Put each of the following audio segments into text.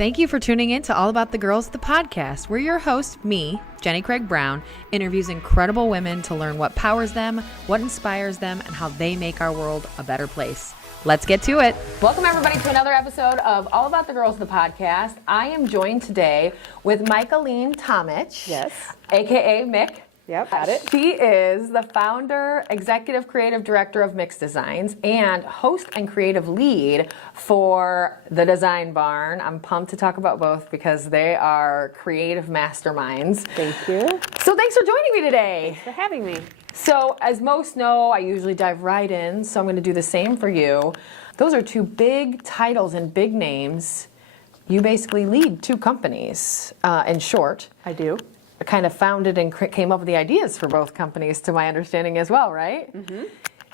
Thank you for tuning in to All About the Girls, the podcast, where your host, me, Jenny Craig Brown, interviews incredible women to learn what powers them, what inspires them, and how they make our world a better place. Let's get to it. Welcome, everybody, to another episode of All About the Girls, the podcast. I am joined today with Michaline Tomich, Yes. a.k.a. Mick. Yep, got it. She is the founder, executive creative director of Mix Designs, and host and creative lead for The Design Barn. I'm pumped to talk about both because they are creative masterminds. Thank you. So thanks for joining me today. Thanks for having me. So as most know, I usually dive right in, so I'm going to do the same for you. Those are two big titles and big names. You basically lead two companies, in short. I do. Kind of founded and came up with the ideas for both companies, to my understanding as well, right? Mm-hmm.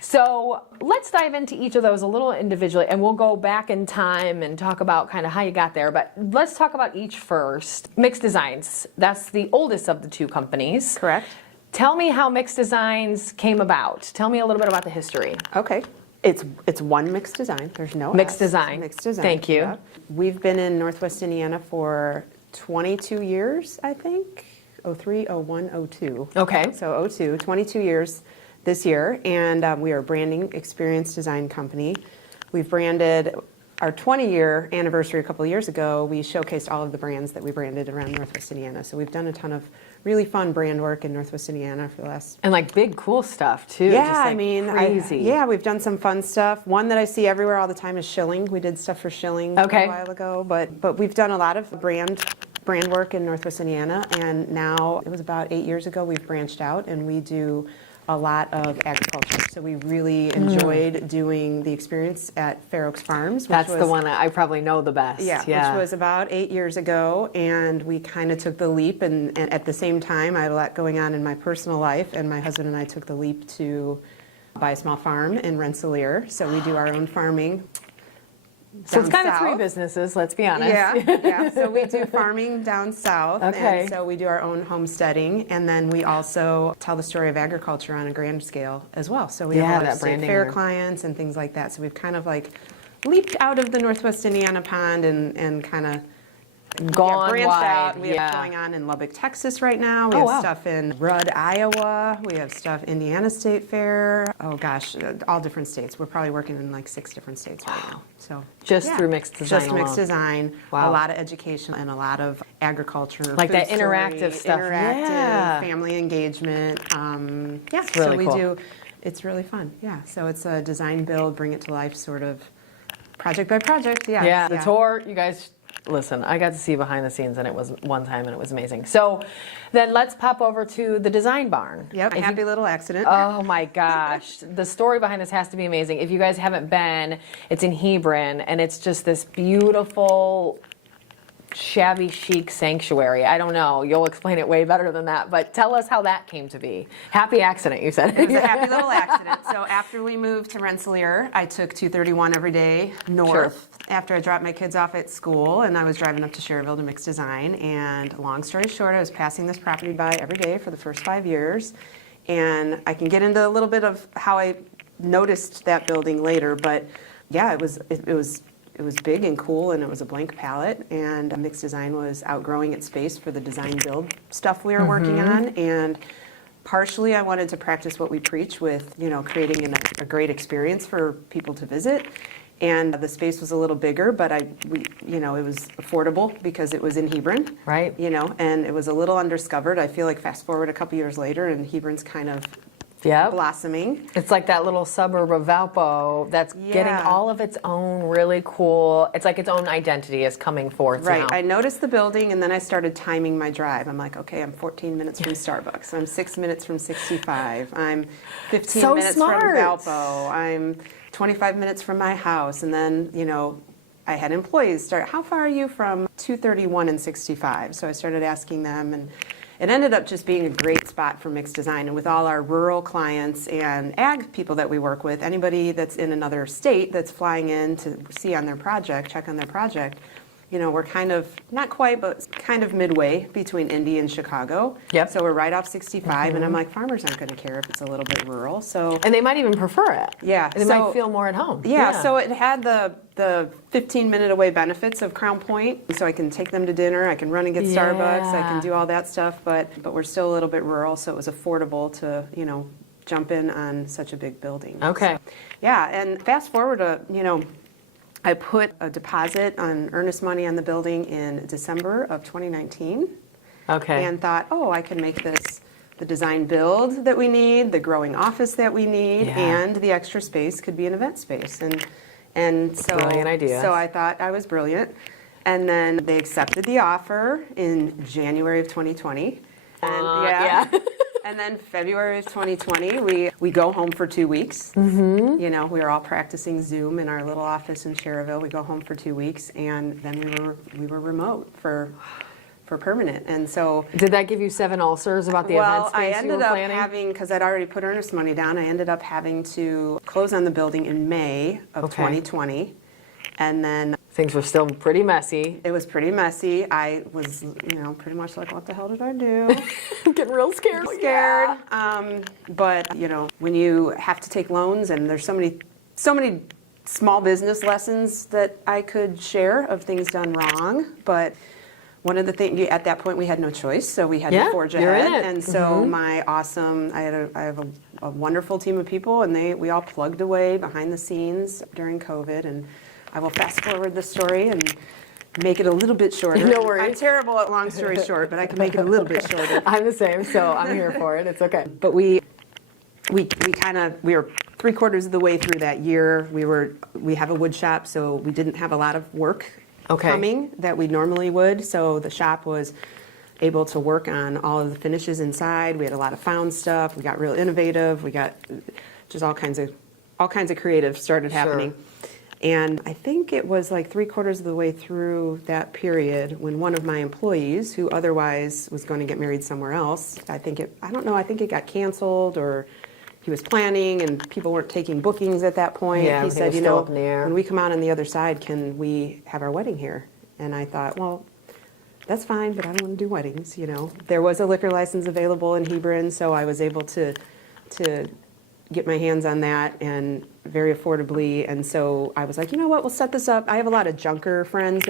So let's dive into each of those a little individually, and we'll go back in time and talk about kind of how you got there. But let's talk about each first. Mix Designs, that's the oldest of the two companies. Correct. Tell me how Mix Designs came about. Tell me a little bit about the history. Okay. It's one Mix Design. There's no Mix S. Design. Mix Design. Thank you. Yeah. We've been in Northwest Indiana for 22 years, I think. 03, 01, 02. Okay. So 02, 22 years this year, and we are a branding experience design company. We've branded our 20-year anniversary a couple of years ago. We showcased all of the brands that we branded around Northwest Indiana. So we've done a ton of really fun brand work in Northwest Indiana for the last... And like big cool stuff too. Yeah, just like I mean, crazy. we've done some fun stuff. One that I see everywhere all the time is Schilling. We did stuff for Schilling a while ago, but we've done a lot of brand work in Northwest Indiana, and now it was about 8 years ago we've branched out and we do a lot of agriculture. So we really enjoyed doing the experience at Fair Oaks Farms. That's the one I probably know the best. Yeah, which was about 8 years ago, and we kind of took the leap, and at the same time I had a lot going on in my personal life, and my husband and I took the leap to buy a small farm in Rensselaer. So we do our own farming. So it's kind of three businesses, let's be honest. Yeah. So we do farming down south, Okay. and so we do our own homesteading, and then we also tell the story of agriculture on a grand scale as well. So we have a lot of state fair clients and things like that. So we've kind of like leaped out of the Northwest Indiana pond and kind of gone branched wide. out. We have going on in Lubbock, Texas right now. We have stuff in Rudd, Iowa. We have stuff Indiana State Fair. Oh gosh, all different states. We're probably working in like 6 different states right now. So just through Mix Design Just alone. Mix Design. Wow. A lot of education and a lot of agriculture. Like that food interactive stuff. Interactive, family engagement. It's really so we cool. do. It's really fun. Yeah. So it's a design, build, bring it to life sort of project by project. Yeah. The tour, you guys. Listen, I got to see behind the scenes, and it was one time, and it was amazing. So then let's pop over to the Design Barn. Yep, a happy little accident. Oh my gosh. The story behind this has to be amazing. If you guys haven't been, it's in Hebron, and it's just this beautiful, shabby chic sanctuary. I don't know. You'll explain it way better than that, but tell us how that came to be. Happy accident, you said. It was a happy little accident. So after we moved to Rensselaer, I took 231 every day north after I dropped my kids off at school, and I was driving up to Cherryville to Mix Design. And long story short, I was passing this property by every day for the first 5 years. And I can get into a little bit of how I noticed that building later, but yeah, it was big and cool, and it was a blank palette, and Mix Design was outgrowing its space for the design build stuff we were working on, and partially I wanted to practice what we preach with, creating a great experience for people to visit. And the space was a little bigger, but it was affordable because it was in Hebron. Right. And it was a little undiscovered. I feel like fast forward a couple years later, and Hebron's kind of blossoming. It's like that little suburb of Valpo that's getting all of its own really cool, it's like its own identity is coming forth now. Right. I noticed the building, and then I started timing my drive. I'm like, okay, I'm 14 minutes from Starbucks. I'm 6 minutes from 65. I'm 15 minutes from Valpo. I'm 25 minutes from my house. And then, I had employees start, how far are you from 231 and 65? So I started asking them, and it ended up just being a great spot for Mix Design. And with all our rural clients and ag people that we work with, anybody that's in another state that's flying in to see on their project, check on their project, we're kind of, not quite, but kind of midway between Indy and Chicago. Yep. So we're right off 65, and I'm like, farmers aren't going to care if it's a little bit rural. So And they might even prefer it. Yeah. And they might feel more at home. Yeah, so it had the 15-minute away benefits of Crown Point. So I can take them to dinner, I can run and get Starbucks, I can do all that stuff, but we're still a little bit rural, so it was affordable to, jump in on such a big building. Okay. So, yeah, and fast forward I put a deposit on earnest money on the building in December of 2019. Okay. And thought, I can make this the design build that we need, the growing office that we need, and the extra space could be an event space. And so, brilliant idea. So I thought I was brilliant. And then they accepted the offer in January of 2020. And and then February of 2020, we go home for 2 weeks. Mm-hmm. We were all practicing Zoom in our little office in Cherville. We go home for 2 weeks, and then we were remote for permanent. And so, did that give you 7 ulcers about the event space you were planning? Well, I ended up having, because I'd already put earnest money down, I ended up having to close on the building in May of 2020. And then things were still pretty messy. It was pretty messy. I was, pretty much like, what the hell did I do? Getting real scared. But, when you have to take loans, and there's so many small business lessons that I could share of things done wrong. But one of the things, at that point, we had no choice, so we had to forge ahead. And so I have a wonderful team of people, and we all plugged away behind the scenes during COVID. And I will fast forward the story and make it a little bit shorter. No worries. I'm terrible at long story short, but I can make it a little bit shorter. I'm the same, so I'm here for it. It's okay. But we were 3/4 of the way through that year. We have a wood shop, so we didn't have a lot of work coming that we normally would. So the shop was able to work on all of the finishes inside. We had a lot of found stuff. We got real innovative. We got just all kinds of creative started happening. And I think it was like 3/4 of the way through that period when one of my employees, who otherwise was going to get married somewhere else, I think it got canceled, or he was planning and people weren't taking bookings at that point. Yeah, he said, when we come out on the other side, can we have our wedding here? And I thought, well, that's fine, but I don't want to do weddings, There was a liquor license available in Hebron, so I was able to get my hands on that, and very affordably. And so I was like, you know what, we'll set this up. I have a lot of junker friends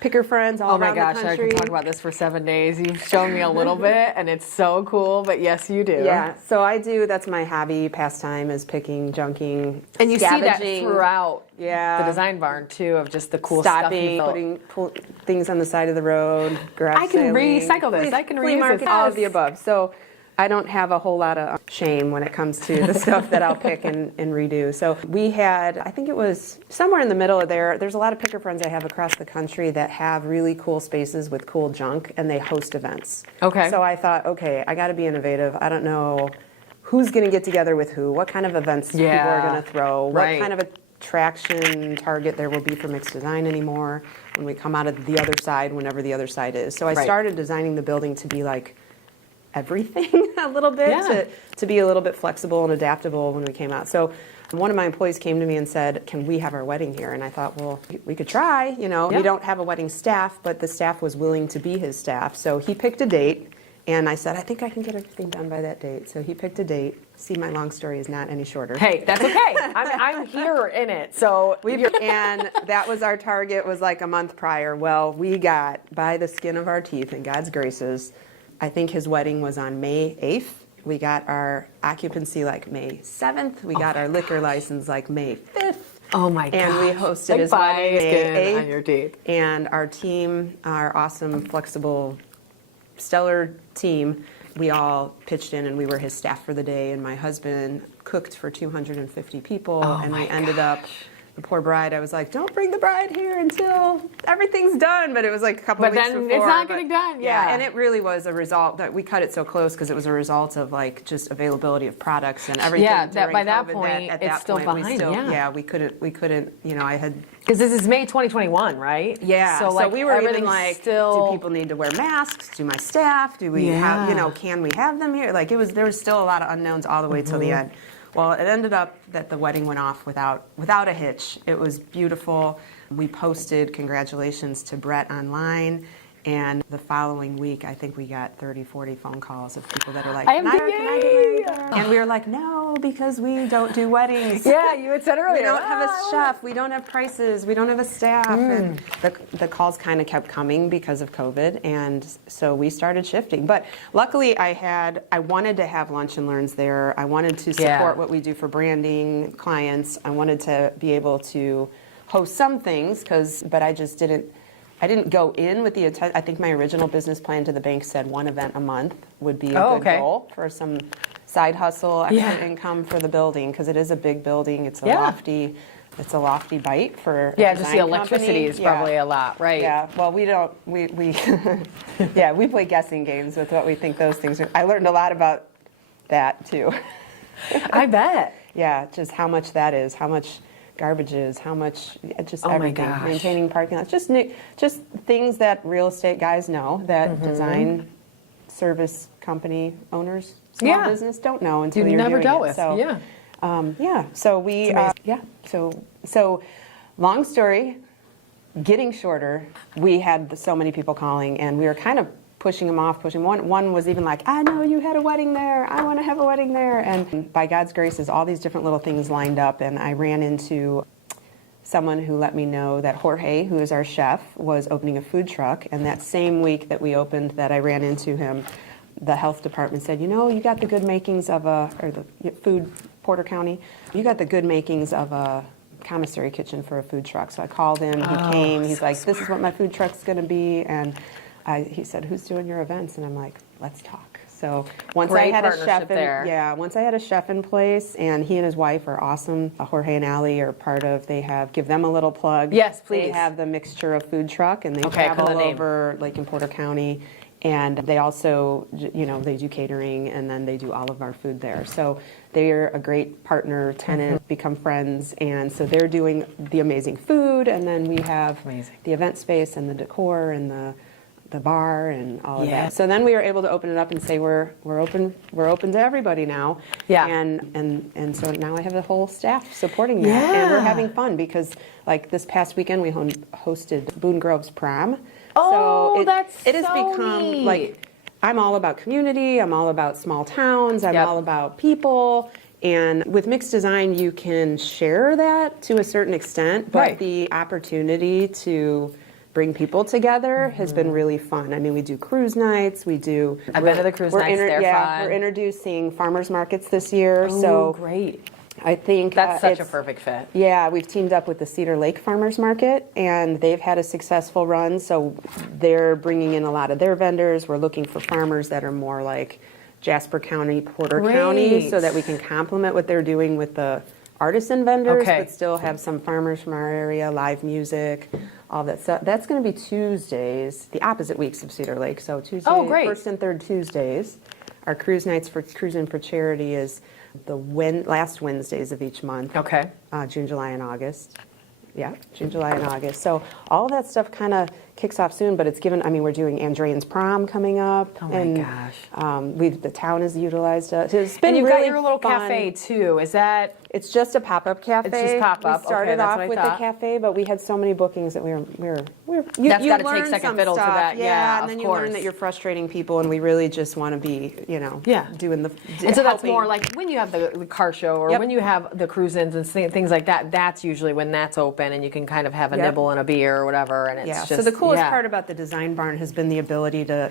picker friends all around the country. Oh my gosh, I can talk about this for 7 days. You've shown me a little bit, and it's so cool, but yes, you do. Yeah, so that's my hobby, pastime, is picking, junking, and you scavenging. See that throughout the design barn, too, of just the cool stuff you built. Putting things on the side of the road, garage I can sailing, recycle this. I can reuse this. All of the above. So I don't have a whole lot of shame when it comes to the stuff that I'll pick and redo. So we had, I think it was somewhere in the middle of there's a lot of picker friends I have across the country that have really cool spaces with cool junk, and they host events. Okay. So I thought, I got to be innovative. I don't know who's going to get together with who, what kind of events people are going to throw, what kind of attraction target there will be for mixed design anymore when we come out of the other side, whenever the other side is. So I started designing the building to be like everything a little bit, to be a little bit flexible and adaptable when we came out. So one of my employees came to me and said, can we have our wedding here? And I thought, well, we could try. We don't have a wedding staff, but the staff was willing to be his staff. So he picked a date, and I said, I think I can get everything done by that date. So he picked a date. See, my long story is not any shorter. Hey, that's okay. I'm here in it. So and that was our target, was like a month prior. Well, we got, by the skin of our teeth and God's graces, I think his wedding was on May 8th. We got our occupancy like May 7th. We got our liquor license like May 5th. Oh my gosh. And we hosted his wedding May 8th. On your teeth. And our team, our awesome, flexible, stellar team, we all pitched in, and we were his staff for the day. And my husband cooked for 250 people. And we ended up, the poor bride, I was like, don't bring the bride here until everything's done. But it was like a couple of weeks before. But then it's not getting done. Yeah. And it really was a result that we cut it so close because it was a result of like just availability of products and everything. Yeah, that by that point, it's still behind. We couldn't, I had. Because this is May 2021, right? Yeah. So we were even like, do people need to wear masks? Do my staff? Do we have, can we have them here? Like there was still a lot of unknowns all the way till the end. Well, it ended up that the wedding went off without a hitch. It was beautiful. We posted congratulations to Brett online. And the following week, I think we got 30, 40 phone calls of people that are like, can I get married there? And we were like, no, because we don't do weddings. Yeah, you had said earlier. We don't have a chef. We don't have prices. We don't have a staff. And the calls kind of kept coming because of COVID. And so we started shifting. But luckily, I wanted to have lunch and learns there. I wanted to support what we do for branding clients. I wanted to be able to host some things, but I just didn't. I didn't go in with the intent. I think my original business plan to the bank said one event a month would be a good goal for some side hustle, extra income for the building, because it is a big building. It's a lofty bite for a just the electricity is probably a lot, right? Yeah. Well, we play guessing games with what we think those things are. I learned a lot about that too. I bet. Yeah, just how much that is, how much garbage is, how much, just everything. Maintaining parking lots, just things that real estate guys know, that design service company owners, small business don't know until you're never doing dealt it. with. So long story, getting shorter, we had so many people calling, and we were kind of pushing them off. One was even like, I know you had a wedding there. I want to have a wedding there. And by God's graces, all these different little things lined up, and I ran into someone who let me know that Jorge, who is our chef, was opening a food truck. And that same week that we opened, that I ran into him, the health department said, you know, you got the good makings of the food, Porter County, you got the good makings of a commissary kitchen for a food truck. So I called him, he came, he's like, this is what my food truck's going to be. And he said, who's doing your events? And I'm like, let's talk. So once I had a chef in place, and he and his wife are awesome. Jorge and Allie are part of. Give them a little plug. Yes, please. They have the Mixture of Food Truck, and they travel over, like in Porter County. And they also, they do catering, and then they do all of our food there. So they're a great partner, tenant, become friends, and so they're doing the amazing food, and then we have the event space and the decor and the bar and all of that. So then we were able to open it up and say we're open to everybody now. Yeah. And so now I have the whole staff supporting that. Yeah. And we're having fun because like this past weekend we hosted Boone Grove's prom. Oh, so it has become neat. Like, I'm all about community, I'm all about small towns, I'm all about people. And with mixed design, you can share that to a certain extent, but the opportunity to bring people together has been really fun. I mean, we do cruise nights, I've been to the cruise nights, they're fun. We're introducing farmers markets this year. Oh, so great. I think that's such a perfect fit. Yeah, we've teamed up with the Cedar Lake Farmers Market, and they've had a successful run, so they're bringing in a lot of their vendors. We're looking for farmers that are more like Jasper County, Porter County, so that we can complement what they're doing with the artisan vendors, but still have some farmers from our area, live music, all that stuff. That's going to be Tuesdays, the opposite weeks of Cedar Lake. So Tuesday, first and third Tuesdays. Our cruise nights for Cruising for Charity is the last Wednesdays of each month. Okay. June, July, and August. Yeah, June, July, and August. So all of that stuff kind of kicks off soon, but we're doing Andrean's prom coming up. Oh my gosh. The town has utilized us. It's been and you really got your little fun. Cafe too. Is that? It's just a pop-up cafe. It's just pop-up. We started off with the cafe, but we had so many bookings that that's got to take second fiddle to that. Yeah, and then you learn that you're frustrating people, and we really just want to be, doing the. And so that's more like when you have the car show or when you have the cruise-ins and things like that. That's usually when that's open, and you can kind of have a nibble and a beer or whatever. And it's just so the coolest part about the design barn has been the ability to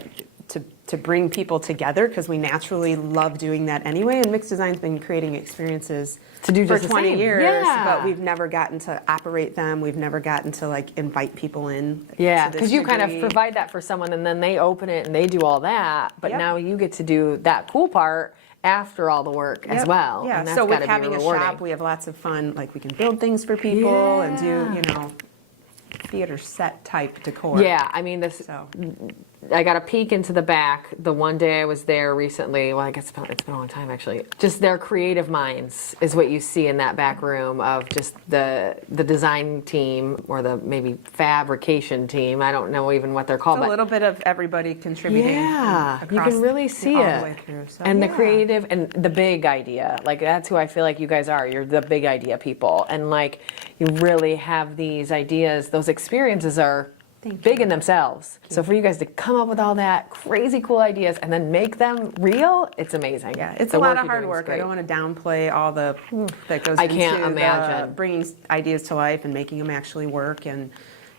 bring people together, because we naturally love doing that anyway. And Mixed Design's been creating experiences for 20 years, but we've never gotten to operate them. We've never gotten to invite people in. Yeah, because you kind of provide that for someone, and then they open it and they do all that. But now you get to do that cool part after all the work as well. Yeah, and that's so with gotta having be a rewarding. shop, we have lots of fun. Like, we can build things for people and do, theater set type decor. Yeah, I mean, I got a peek into the back the one day I was there recently. Well, I guess it's been a long time actually. Just their creative minds is what you see in that back room of just the design team or the maybe fabrication team. I don't know even what they're called. It's a little bit of everybody contributing. Yeah, you can really see all it. the way through. So, And the creative and the big idea. Like that's who I feel like you guys are. You're the big idea people. And like you really have these ideas. Those experiences are big in themselves. So for you guys to come up with all that crazy cool ideas and then make them real, it's amazing. Yeah, it's a lot of hard work. I don't want to downplay all the that goes into can't imagine. Bringing ideas to life and making them actually work and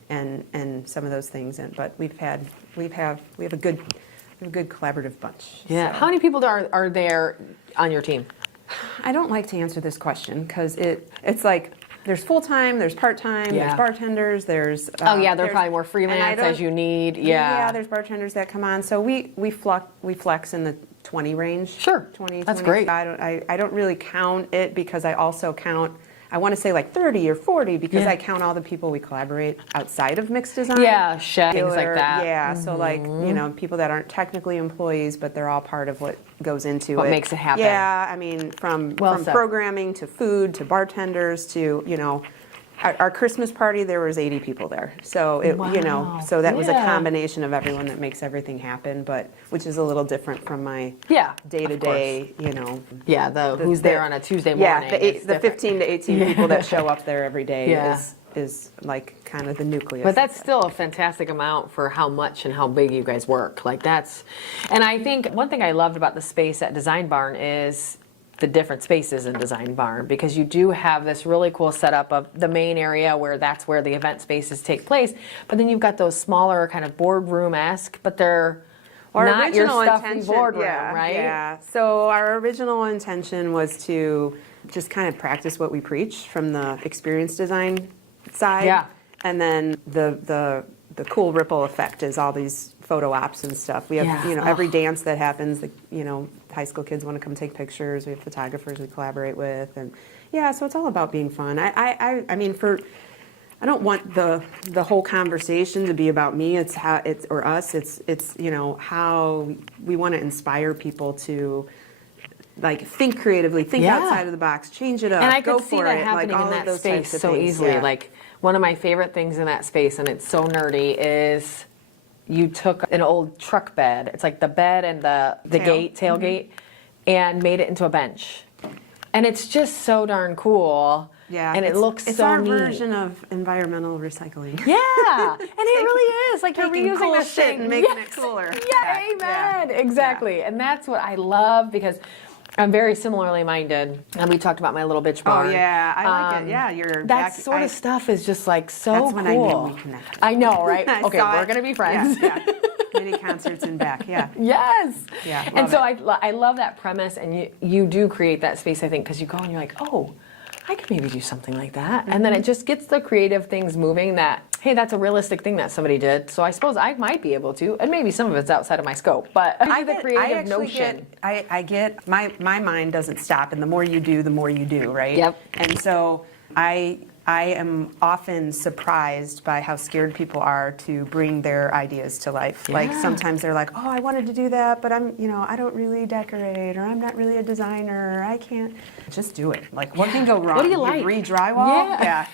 some of those things. But we have a good collaborative bunch. Yeah. So. How many people are there on your team? I don't like to answer this question because it's like there's full-time, there's part-time, there's bartenders, there's... they're probably more freelance as you need. Yeah, there's bartenders that come on. So we flex in the 20 range. Sure, 20, that's 20. great. I don't really count it because I also count... I want to say like 30 or 40 because I count all the people we collaborate outside of mixed design. Yeah, chefs, things like that. Yeah, so like, people that aren't technically employees, but they're all part of what goes into it. What makes it happen. Yeah, I mean, from programming to food to bartenders to, our Christmas party, there was 80 people there. So, so that was a combination of everyone that makes everything happen, but which is a little different from my day-to-day, Yeah, who's there on a Tuesday morning. Yeah, the 15 to 18 people that show up there every day is like kind of the nucleus. But that's still a fantastic amount for how much and how big you guys work. And I think one thing I loved about the space at Design Barn is the different spaces in Design Barn, because you do have this really cool setup of the main area where that's where the event spaces take place, but then you've got those smaller kind of boardroom-esque, but they're not your stuffy boardroom, right? Yeah, so our original intention was to just kind of practice what we preach from the experience design side. Yeah. And then the cool ripple effect is all these photo ops and stuff. We have, every dance that happens, high school kids want to come take pictures. We have photographers we collaborate with, and so it's all about being fun. I don't want the whole conversation to be about me. It's how it's or us. It's how we want to inspire people to like think creatively, think outside of the box, change it up. And I go could see for that it. happening like all in of that those space types of so things. easily. Yeah. Like one of my favorite things in that space, and it's so nerdy, is you took an old truck bed. It's like the bed and the tailgate, and made it into a bench. And it's just so darn cool. Yeah, and it looks it's so our neat. version of environmental recycling. Yeah, and it really is. Like you're Taking reusing cool this shit thing and making it cooler. Yeah, amen. Exactly. And that's what I love, because I'm very similarly minded. And we talked about my little bitch barn. Oh yeah, I like it. Yeah, that sort of stuff is just like so that's cool. when I knew we connected. I know, right? I Okay, saw we're it. gonna be friends. Yeah. Mini concerts in back. Yeah. Yes. Yeah. And so it. I love that premise, and you do create that space, I think, because you go and you're like, oh, I could maybe do something like that. And then it just gets the creative things moving that, hey, that's a realistic thing that somebody did. So I suppose I might be able to, and maybe some of it's outside of my scope, but I get the creative notion. I get, my mind doesn't stop, and the more you do, right? Yep. And so I am often surprised by how scared people are to bring their ideas to life. Like sometimes they're like, oh, I wanted to do that, but I don't really decorate, or I'm not really a designer, or I can't. Just do it. Like, what can go wrong? What do you like? Re-drywall? Yeah.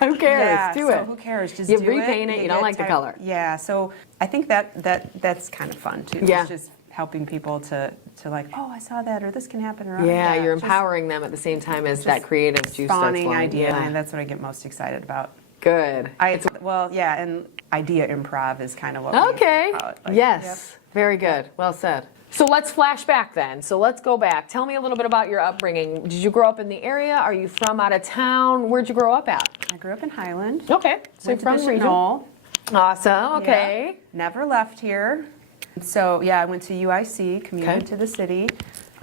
Who cares? Yeah, do so it. who cares? Just you do repaint it. You don't get like the tired. color. Yeah. So I think that's kind of fun too. Yeah. It's just helping people to like, oh, I saw that, or this can happen, or Yeah, you're just empowering them at the same time as that creative juice starts spawning flowing. idea, Yeah. and that's what I get most excited about. Good. And idea improv is kind of what we call it. Like, yes. Very good. Well said. So let's flash back then. So let's go back. Tell me a little bit about your upbringing. Did you grow up in the area? Are you from out of town? Where'd you grow up at? I grew up in Highland. Okay. So you're from the region. Knoll. Awesome. Okay. Yeah. Never left here. So I went to UIC, commuted to the city.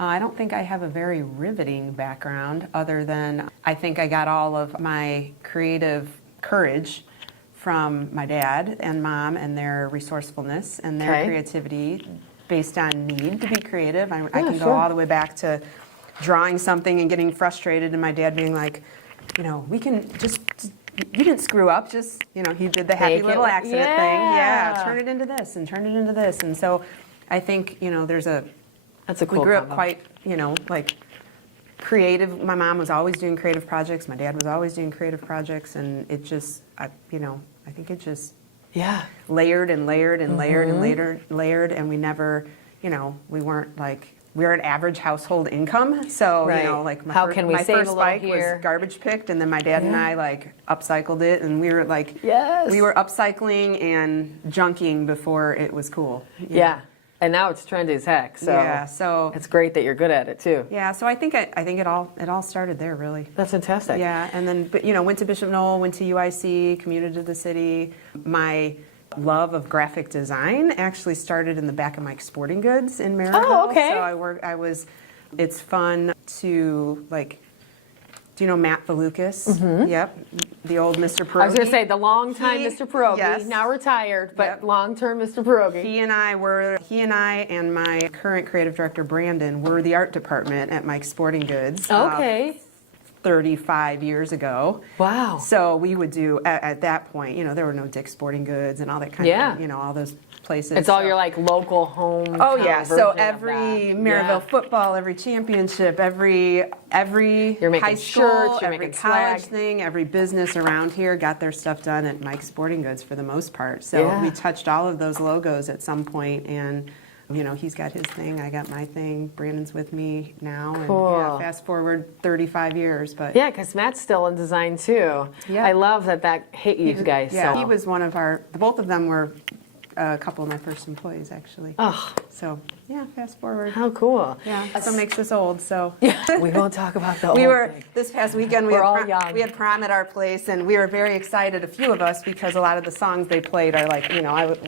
I don't think I have a very riveting background, other than I think I got all of my creative courage from my dad and mom, and their resourcefulness and their creativity based on need to be creative. I can go all the way back to drawing something and getting frustrated, and my dad being like, we can just you didn't screw up, just, he did the happy Make it little look- accident thing. yeah. Yeah, turn it into this and turn it into this. And so I think, That's a cool we grew up combo. quite, like creative. My mom was always doing creative projects. My dad was always doing creative projects. And it just, I think it just Yeah. layered and layered and layered and layered. And we never, we weren't like, we were an average household income. So, Right. like How can we my save a first little bike here? was garbage picked. And then my dad and I like upcycled it. And we were like, Yes. we were upcycling and junking before it was cool. Yeah. And now it's trendy as heck. So Yeah, so it's great that you're good at it too. yeah, so I think it all started there really. That's fantastic. Yeah, and then went to Bishop Knoll, went to UIC, commuted to the city. My love of graphic design actually started in the back of Mike's Sporting Goods in Maryville. Oh, okay. So it's fun to like. Do you know Matt Valukas? Mm-hmm. Yep, the old Mr. Pierogi. I was going to say the long-time Mr. Pierogi, yes. now retired, but Yep. long-term Mr. Pierogi. He and I and my current creative director Brandon were the art department at Mike's Sporting Goods. Okay. 35 years ago. Wow. So we would do at that point, there were no Dick's Sporting Goods and all that kind Yeah. of, all those places. It's all So- your like local home. Oh yeah, so version of every that. Maryville Yeah. football, every championship, every You're making high school, shirts, you're every making college swag. thing, every business around here got their stuff done at Mike's Sporting Goods for the most part. So Yeah. we touched all of those logos at some point, and he's got his thing, I got my thing. Brandon's with me now, Cool. and fast forward 35 years, but Yeah, because Matt's still in design too. Yeah. I love that hit you guys. Yeah, so he was one of both of them were a couple of my first employees actually. Oh, So yeah, fast forward. how cool. Yeah, so makes us old. So We won't talk about the we whole were thing. this past weekend. We We're had all prom, young. we had prom at our place, and we were very excited. A few of us because a lot of the songs they played are like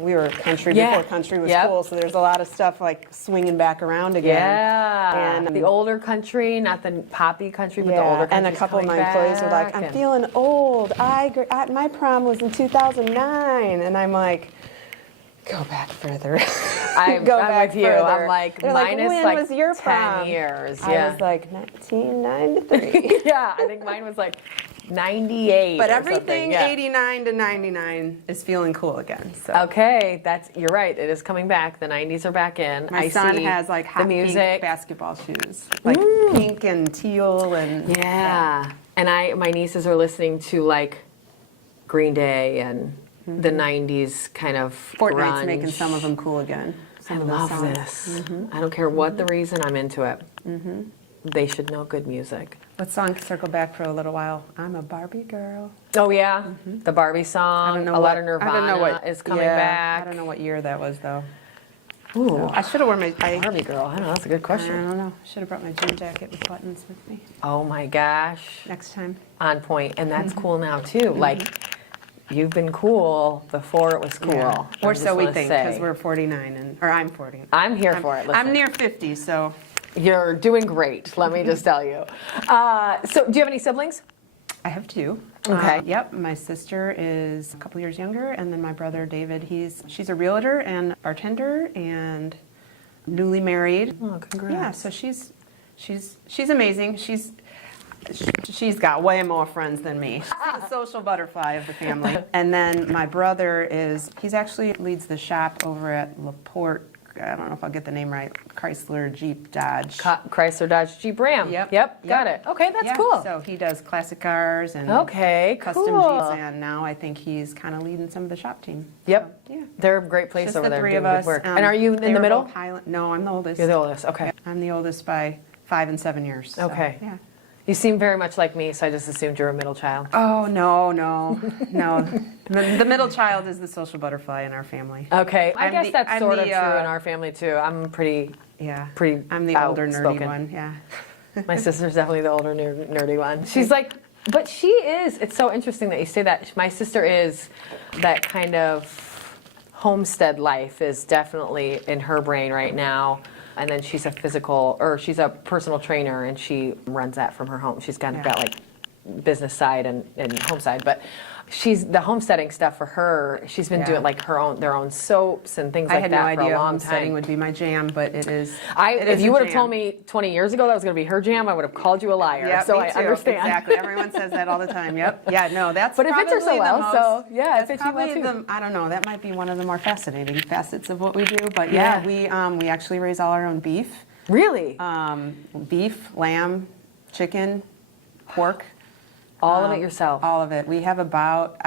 we were country Yeah. before country was Yep. cool. So there's a lot of stuff like swinging back around again. Yeah, and the older country, not the poppy country, but the older country. and a couple of my employees were like, "I'm feeling old. My prom was in 2009," and I'm like, "Go back further." I'm with you. further. I'm like, They're mine is "When like was your 10 prom?" years. I Yeah. was like 1993. Yeah, I think mine was like 98. But or everything something, yeah. 89 to 99 is feeling cool again. So Okay, you're right. It is coming back. The 90s are back in. my I son see has like the hot pink music. basketball shoes, like pink and teal and Yeah. And my nieces are listening to like Green Day and the 90s kind of Fortnite's grunge. making some of them cool again. I Some of those love songs. this. I don't care what the reason, I'm into it. They should know good music. What song circle back for a little while? I'm a Barbie girl. Oh yeah, the Barbie song. A lot of Nirvana is coming back. I don't know what year that was though. Ooh, I should have worn my. Barbie girl. I don't know. That's a good I question. don't know. Should have brought my jean jacket with buttons with me Oh my gosh, next time. on point, and that's cool now too. Like you've been cool before it was cool. Yeah. I Or just so we wanna think, say. because we're 49 or I'm 40. I'm here for it. Listen. I'm near 50, so You're doing great. Let me just tell you. So, do you have any siblings? I have two. Okay. Yep, my sister is a couple years younger, and then my brother David. She's a realtor and bartender, and newly married. Oh, congrats. Yeah, so she's amazing. She's got way more friends than me. She's the social butterfly of the family. And then my brother he's actually leads the shop over at LaPorte. I don't know if I'll get the name right. Chrysler, Jeep, Dodge. Chrysler, Dodge, Jeep, Ram. Yep. Got it. Okay, that's Yeah, cool. So he does classic cars and Okay, custom cool. Jeeps, and now I think he's kind of leading some of the shop team. Yep. So, yeah. They're a great place Just over the there three doing of good us. work. And are you in they the were middle? both No, I'm the oldest. You're the oldest. Okay. I'm the oldest by 5 and 7 years. So, Okay. Yeah. You seem very much like me, so I just assumed you're a middle child. Oh no. The middle child is the social butterfly in our family. Okay. I I'm guess the- that's I'm sort of the, true in our family too. I'm pretty. Yeah. Pretty I'm the older nerdy outspoken. one. Yeah. My sister's definitely the older nerdy one. She's like, but she is. It's so interesting that you say that. My sister is that kind of homestead life is definitely in her brain right now. And then she's she's a personal trainer, and she runs that from her home. She's kind of got like business side and home side. But She's the homesteading stuff for her. She's been doing like their own soaps and things like that for a long time. I had no idea homesteading would be my jam, but it is. If you would have told me 20 years ago that was going to be her jam, I would have called you a liar. Yep, so me I too. understand. Exactly. Everyone says that all the time. Yep. Yeah. No, that's. But it fits her so well. So yeah, it fits you well too. I don't know. That might be one of the more fascinating facets of what we do. But yeah, we actually raise all our own beef. Really? Beef, lamb, chicken, pork. All of it yourself? All of it. We have about,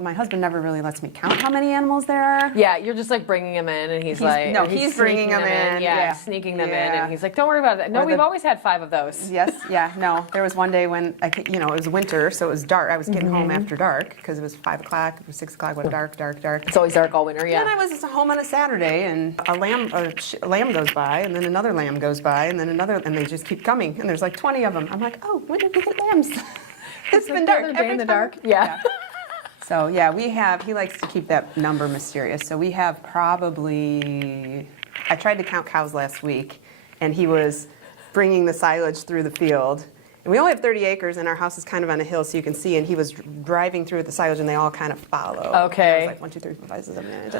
my husband never really lets me count how many animals there are. Yeah, you're just like bringing them in and he's like... No, he's bringing them in. Yeah, sneaking them in and he's like, don't worry about it. No, we've always had 5 of those. Yes, yeah, no. There was one day when, it was winter, so it was dark. I was getting home after dark because it was 5 o'clock, it was 6 o'clock, it was dark. It's always dark all winter, yeah. And I was home on a Saturday and a lamb goes by and then another lamb goes by and then another, and they just keep coming and there's like 20 of them. I'm like, oh, when did we get lambs? It's been dark. Every day in the dark. Yeah. So yeah, he likes to keep that number mysterious. So we have probably, I tried to count cows last week and he was bringing the silage through the field. And we only have 30 acres and our house is kind of on a hill so you can see, and he was driving through with the silage and they all kind of follow. Okay. And I was like 1, 2, 3, 4, 5, 6, 7, 8,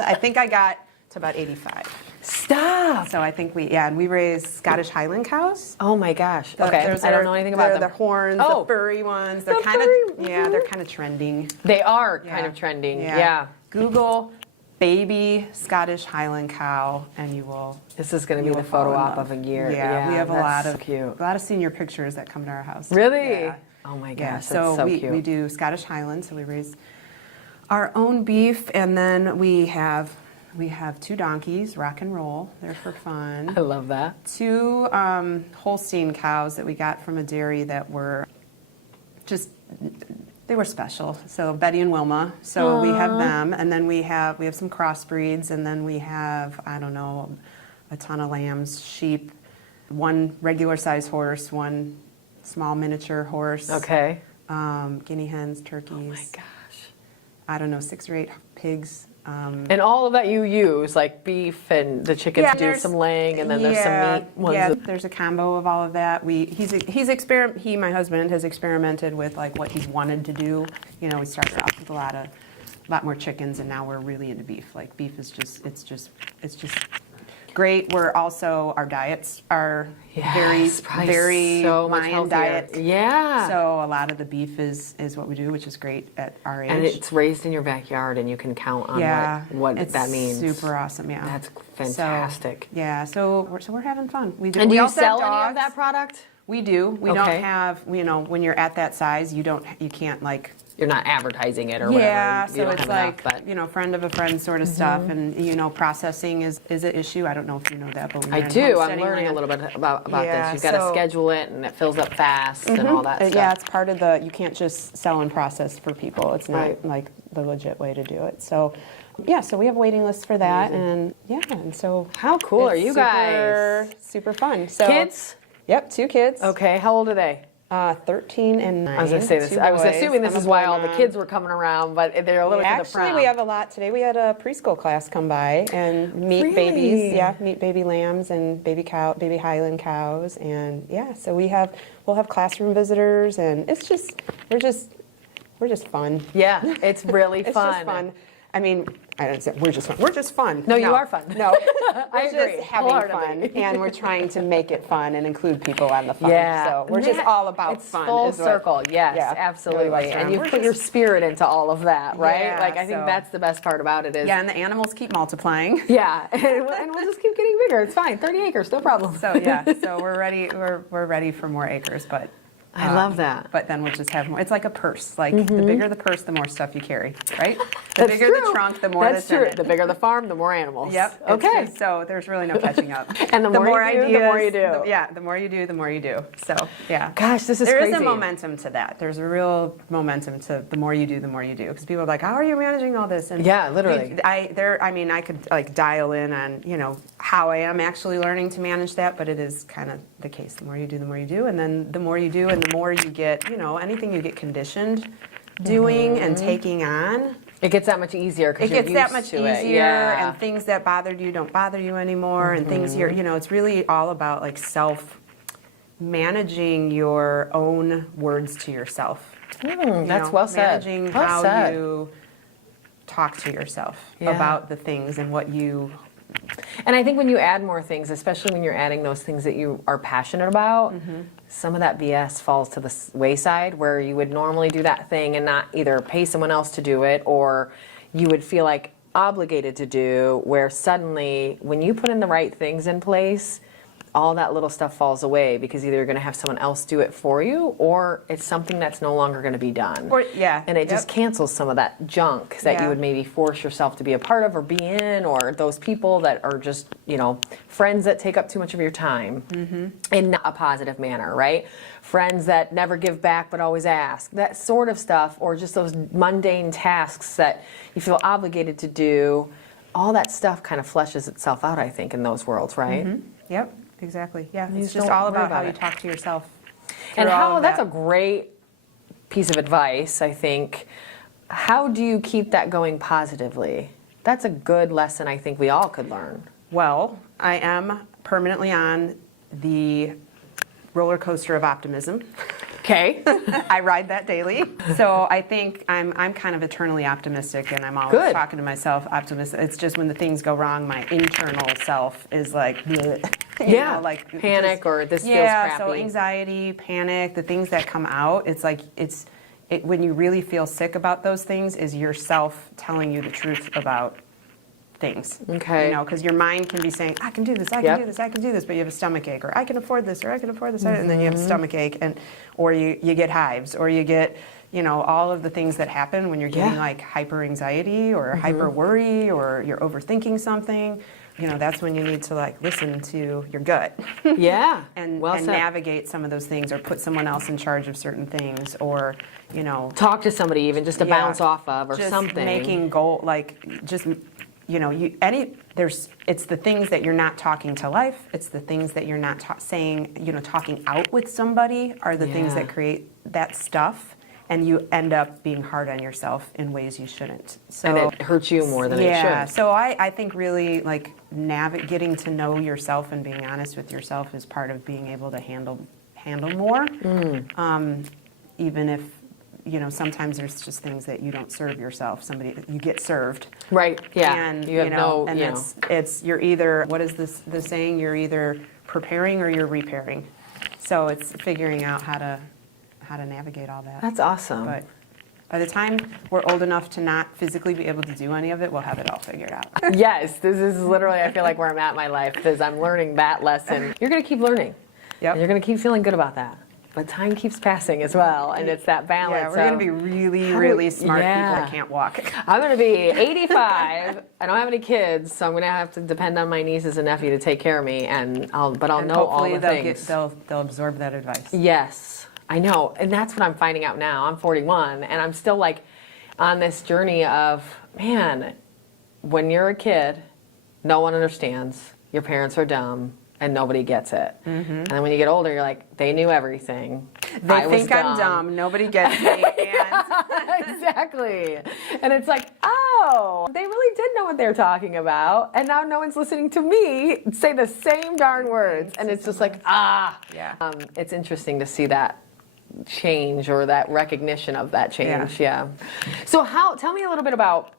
I think I got to about 85. Stop! So I think we raise Scottish Highland cows. Oh my gosh. Okay, I don't know anything about them. The horns, the furry ones. They're kind of trending. They are kind of trending, yeah. Google baby Scottish Highland cow and you will. This is going to be the photo op of a year. Yeah, we have a cute. lot of senior pictures that come to our house. Really? Yeah. Oh my gosh, Yeah, that's so cute. We do Scottish Highland, so we raise our own beef, and then we have 2 donkeys, rock and roll. They're for fun. I love that. 2 Holstein cows that we got from a dairy that were they were special. So Betty and Wilma. So we have them, and then we have some crossbreeds, and then we have, I don't know, a ton of lambs, sheep, 1 regular size horse, 1 small miniature horse. Okay. Guinea hens, turkeys. Oh my gosh. I don't know, 6 or 8 pigs. And all of that you use, like beef and the chickens do some laying, and then there's some meat ones. Yeah, there's a combo of all of that. My husband has experimented with like what he's wanted to do. You know, we started off with a lot more chickens, and now we're really into beef. Like beef is it's just great. We're also, our diets are very so much Mayan healthier. diet. Yeah. So a lot of the beef is what we do, which is great at our age. And it's raised in your backyard, and you can count on what that means. Super awesome, yeah. That's fantastic. So we're having fun. We do. And do we you also have sell any dogs. of that product? We do. We don't have, when you're at that size, you can't like. You're not advertising it or yeah, whatever. so it's like, friend of a friend sort of stuff. And, processing is an issue. I don't know if you know that, but I do. I'm learning a little bit about this. You've got to schedule it, and it fills up fast and all that stuff. Yeah, it's part of you can't just sell and process for people. It's not like the legit way to do it. So, so we have waiting lists for that. Amazing. And so. How cool are you guys? Super fun. So, kids? Yep, 2 kids. Okay, how old are they? 13 and 9. I was going to say this. I was assuming this is why all the kids were coming around, but they're a little bit of the prom. We have a lot today. We had a preschool class come by and meet babies. Yeah, meet baby lambs and baby Highland cows, and so we'll have classroom visitors, and we're just fun. Yeah, it's really fun. It's just fun. I mean, I don't say we're just fun. We're just fun. No, you are fun. No, I agree. Just having fun, and we're trying to make it fun and include people on the fun. Yeah, so we're just all about fun. Full circle. Yes, absolutely. Really and you put your spirit into all of that, right? Yeah, I think that's the best part about it is. Yeah, and the animals keep multiplying. Yeah, and we'll just keep getting bigger. It's fine. 30 acres, no problem. So so we're ready. We're ready for more acres, but. I love that. But then we'll just have more. It's like a purse. Like the bigger the purse, the more stuff you carry, right? The That's bigger true. the trunk, the more that's true. in it. The bigger the farm, the more animals. Yep. Okay. So there's really no catching up. And the more you do, the more you do. The more you do, the more you do. So Gosh, this is there crazy. There is a momentum to that. There's a real momentum to the more you do, the more you do. Because people are like, how are you managing all this? And literally. I could like dial in on how I am actually learning to manage that, but it is kind of the case. The more you do, the more you do, and then the more you do, and the more you get. Anything you get conditioned doing and taking on. It gets that much easier because it gets that much easier, and things that bothered you don't bother you anymore, and things it's really all about like managing your own words to yourself. That's well said. Managing Well how said. you talk to yourself Yeah. about the things and what you. And I think when you add more things, especially when you're adding those things that you are passionate about, some of that BS falls to the wayside, where you would normally do that thing and not either pay someone else to do it, or you would feel like obligated to do, where suddenly when you put in the right things in place, all that little stuff falls away, because either you're going to have someone else do it for you, or it's something that's no longer going to be done. And it just cancels some of that junk that you would maybe force yourself to be a part of or be in, or those people that are just, friends that take up too much of your time in a positive manner, right? Friends that never give back but always ask, that sort of stuff, or just those mundane tasks that you feel obligated to do. All that stuff kind of fleshes itself out, I think, in those worlds, right? Yep. Exactly. Yeah. You It's just just don't all worry about about how you it. talk to yourself. And through all how of that's that. a great piece of advice, I think. How do you keep that going positively? That's a good lesson I think we all could learn. Well, I am permanently on the roller coaster of optimism. Okay. I ride that daily. So I think I'm kind of eternally optimistic, and I'm always talking to myself optimistic. It's just when the things go wrong, my internal self is like, bleh. Like panic, or this feels yeah. crappy. So anxiety, panic, the things that come out, it's like when you really feel sick about those things, is yourself telling you the truth about things. Okay. Because your mind can be saying, I can do this, I can do this, I can do this, but you have a stomach ache, or I can afford this, or I can afford this, and then you have a stomach ache, or you get hives, or you get, all of the things that happen when you're getting like hyper anxiety or hyper worry, or you're overthinking something. That's when you need to like listen to your gut. Yeah. and well said. navigate some of those things, or put someone else in charge of certain things, or Talk to somebody even just to bounce off of, or just something. making it's the things that you're not talking to life. It's the things that you're not saying, talking out with somebody are the things that create that stuff. And you end up being hard on yourself in ways you shouldn't. So, and it hurts you more than it yeah. should. So I think really like getting to know yourself and being honest with yourself is part of being able to handle more. Even if sometimes there's just things that you don't serve yourself. You get served. Right. Yeah. And you have it's you're either, what is the saying? You're either preparing or you're repairing. So it's figuring out how to navigate all that. That's awesome. But by the time we're old enough to not physically be able to do any of it, we'll have it all figured out. Yes, this is literally, I feel like, where I'm at in my life, because I'm learning that lesson. You're going to keep learning. Yep. And you're going to keep feeling good about that. But time keeps passing as well, and it's that balance. Yeah, we're going to be really, really smart people that can't walk. I'm going to be 85. I don't have any kids, so I'm going to have to depend on my nieces and nephew to take care of me, and I'll know all the things. They'll absorb that advice. Yes, I know, and that's what I'm finding out now. I'm 41, and I'm still like on this journey of, man, when you're a kid, no one understands. Your parents are dumb. And nobody gets it. And then when you get older, you're like, they knew everything. They think I'm dumb. Nobody gets me. And exactly. And it's like, oh, they really did know what they were talking about. And now no one's listening to me say the same darn words. And it's just like, Yeah. It's interesting to see that change, or that recognition of that change. Yeah. So tell me a little bit about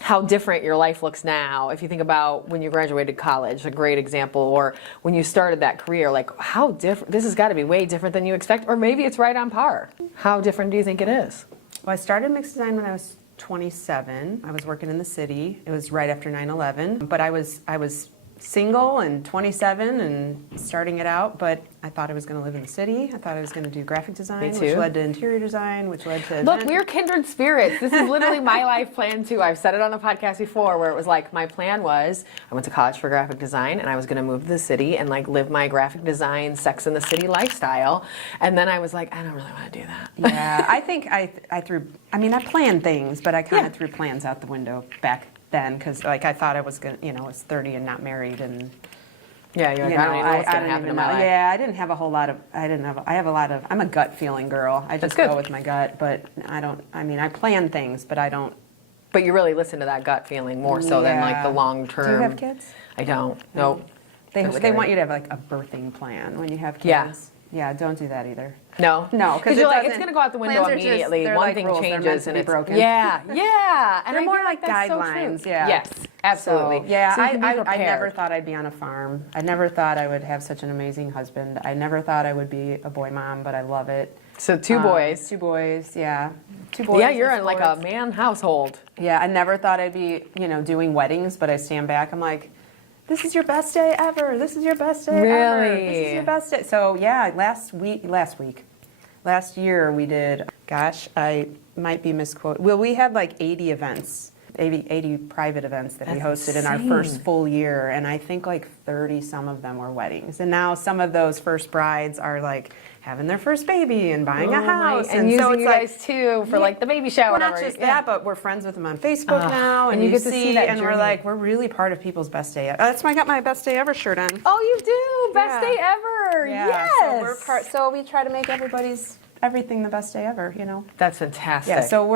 how different your life looks now. If you think about when you graduated college, a great example, or when you started that career, like how different, this has got to be way different than you expect, or maybe it's right on par. How different do you think it is? Well, I started mixed design when I was 27. I was working in the city. It was right after 9/11, but I was single and 27 and starting it out, but I thought I was going to live in the city. I thought I was going to do graphic design, which led to interior design, which led to Look, we're kindred spirits. This is literally my life plan too. I've said it on the podcast before, where it was like, my plan was, I went to college for graphic design, and I was going to move to the city and like live my graphic design, Sex in the City lifestyle. And then I was like, I don't really want to do that. Yeah, I think I planned things, but I kind of threw plans out the window back then, because like I thought I was gonna, I was 30 and not married, and yeah, you're like, I don't even know what's gonna happen in my life. Yeah, I didn't have a whole lot of. I'm a gut feeling girl. I just go with my gut, but I plan things, but I don't. But you really listen to that gut feeling more so than like the long term. Do you have kids? I don't. Nope. They want you to have like a birthing plan when you have kids. Yeah. Yeah, don't do that either. No? No, because you're like, it's going to go out the window immediately. They're One like thing rules. They're meant changes to and be it's broken. Yeah, yeah. And They're I more feel like that's so guidelines. true. Yeah. Yes, absolutely. So, yeah, So you can be I prepared. never thought I'd be on a farm. I never thought I would have such an amazing husband. I never thought I would be a boy mom, but I love it. So 2 boys. 2 boys, yeah. 2 boys. Yeah, you're in in like a sports. man household. Yeah, I never thought I'd be, doing weddings, but I stand back. I'm like, this is your best day ever. This is your best day ever. Really? This is your best day. So yeah, last year we did, gosh, I might be misquoted. Well, we had like 80 events, 80 private events that we That's hosted in our insane. first full year. And I think like 30 some of them were weddings. And now some of those first brides are like having their first baby and buying a house. And using so it's you like, guys too for like the baby shower. well, not whatever. just that, but we're friends with them on Facebook now, and you you get to see that and we're journey. like, we're really part of people's best day. That's why I got my best day ever shirt on. Oh, you do? Best Yeah. day ever. Yeah, Yes. so we're so we try to make everything the best day ever. That's fantastic. Yeah. So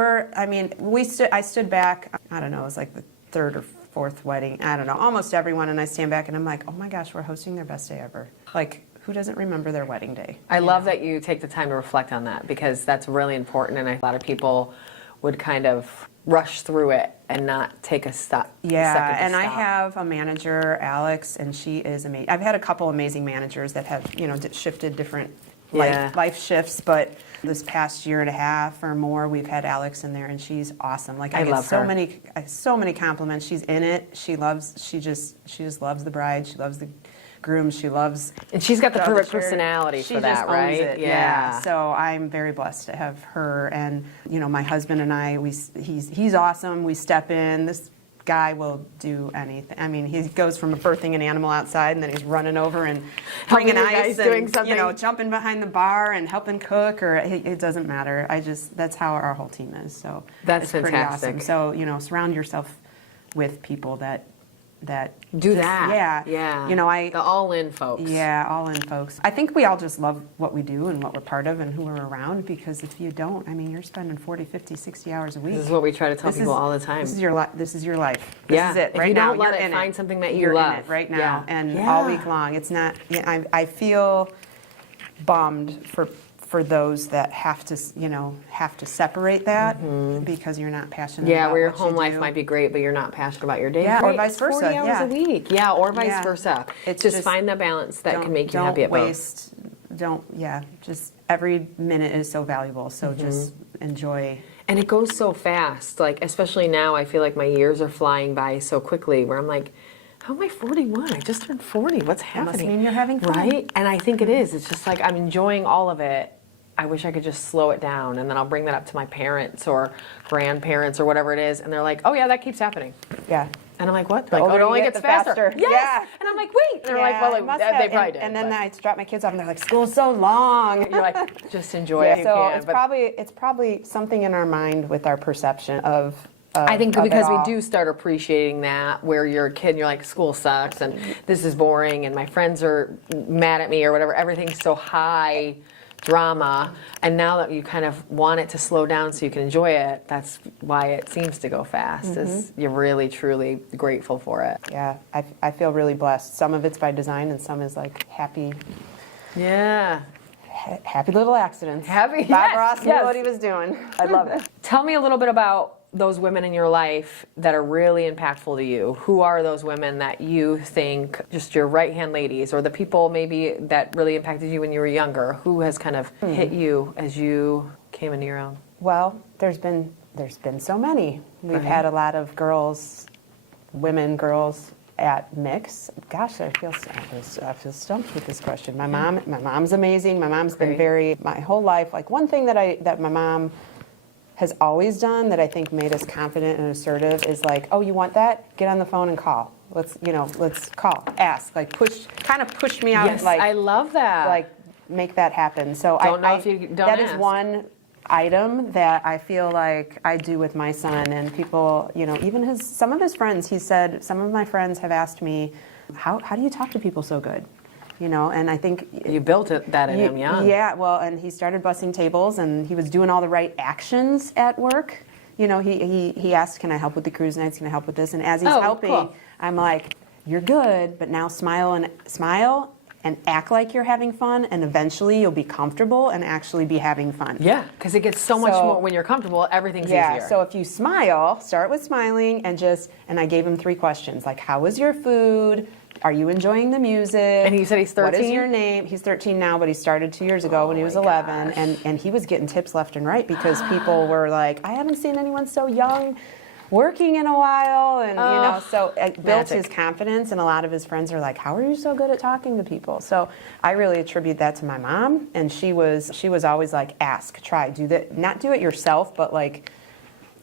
I stood back. I don't know. It was like the 3rd or 4th wedding. I don't know. Almost everyone, and I stand back and I'm like, oh my gosh, we're hosting their best day ever. Like, who doesn't remember their wedding day? I love that you take the time to reflect on that because that's really important, and a lot of people would kind of rush through it and not take a stop. Yeah, and I have a manager, Alex, and she is amazing. I've had a couple amazing managers that have, shifted different life shifts, but this past year and a half or more, we've had Alex in there, and she's awesome. Like I get love so her. so many compliments. She's in it. She just loves the bride. She loves the groom. She loves. And she's got the other perfect church. personality She for that, just owns right? it. Yeah. So I'm very blessed to have her, and my husband and I. He's awesome. We step in. This guy will do anything. I mean, he goes from birthing an animal outside, and then he's running over and bringing Helping you guys ice, doing and something. jumping behind the bar and helping cook, or it doesn't matter. That's how our whole team is. So That's it's pretty fantastic. awesome. So surround yourself with people that Do just- that. Yeah. The all-in folks. Yeah, all in, folks. I think we all just love what we do and what we're part of and who we're around, because if you don't, you're spending 40, 50, 60 hours a week. This is what we try to tell people all the time. This is your life. This is your life. Yeah. This is it. If Right you now, don't let you're it, in find something that you you're love. in it right now, Yeah. and Yeah. all week long. It's not. I feel bummed for those that have to separate that because you're not passionate. Yeah, about where your what home you life do. might be great, but you're not passionate about your day. Yeah, or Great, vice it's 40 versa, hours yeah. a week. Yeah, or vice Yeah. versa. It's just just- find the balance that can make you don't happy at waste, just every minute is so valuable. So just enjoy. And it goes so fast. Like, especially now, I feel like my years are flying by so quickly where I'm like, how am I 41? I just turned 40. What's happening? must mean you're having fun. Right? And I think it is. It's just like I'm enjoying all of it. I wish I could just slow it down. And then I'll bring that up to my parents or grandparents or whatever it is. And they're like, oh, yeah, that keeps happening. Yeah. And I'm like, what? The Like, older it only you get, gets the faster. faster. Yes. Yeah. And I'm like, wait. And they're like, well, it must they have. probably did. And then but I drop my kids off, and they're like, "School's so long." you're like, just enjoy Yeah, it if so you can. it's probably something in our mind with our perception of. I think of it because we all. do start appreciating that, where you're a kid and you're like, school sucks and this is boring and my friends are mad at me or whatever. Everything's so high drama. And now that you kind of want it to slow down so you can enjoy it, that's why it seems to go fast, is you're really, truly grateful for it. Yeah, I feel really blessed. Some of it's by design, and some is like happy little accidents. Bob yes, Ross knew yes. what he was doing. I love it. Tell me a little bit about those women in your life that are really impactful to you. Who are those women that you think just your right-hand ladies, or the people maybe that really impacted you when you were younger? Who has kind of hit you as you came into your own? Well, there's been so many. We've had a lot of girls at Mix. Gosh, I feel stumped with this question. My mom's amazing. My mom's been my whole life. Like, one thing that my mom has always done that I think made us confident and assertive is like, oh, you want that? Get on the phone and call. Let's call, ask, like push me out. Yes, like, I love that. Like, make that happen. So Don't know if you don't that is ask. one item that I feel like I do with my son, and people, even some of his friends, he said, some of my friends have asked me, how do you talk to people so good? And I think You built that in him young. Yeah, well, and he started bussing tables, and he was doing all the right actions at work. He asked, can I help with the cruise nights? Can I help with this? And as he's helping, cool. I'm like, you're good, but now smile and act like you're having fun, and eventually you'll be comfortable and actually be having fun. Yeah, because it gets so much more when you're comfortable, everything's easier. So if you smile, start with smiling and I gave him 3 questions, like, how was your food? Are you enjoying the music? And he said he's 13? What is your name? He's 13 now, but he started 2 years ago when he was 11. And he was getting tips left and right because people were like, I haven't seen anyone so young working in a while, and so it built his confidence, and a lot of his friends are like, how are you so good at talking to people? So I really attribute that to my mom, and she was always like, ask, try, do that, not do it yourself, but like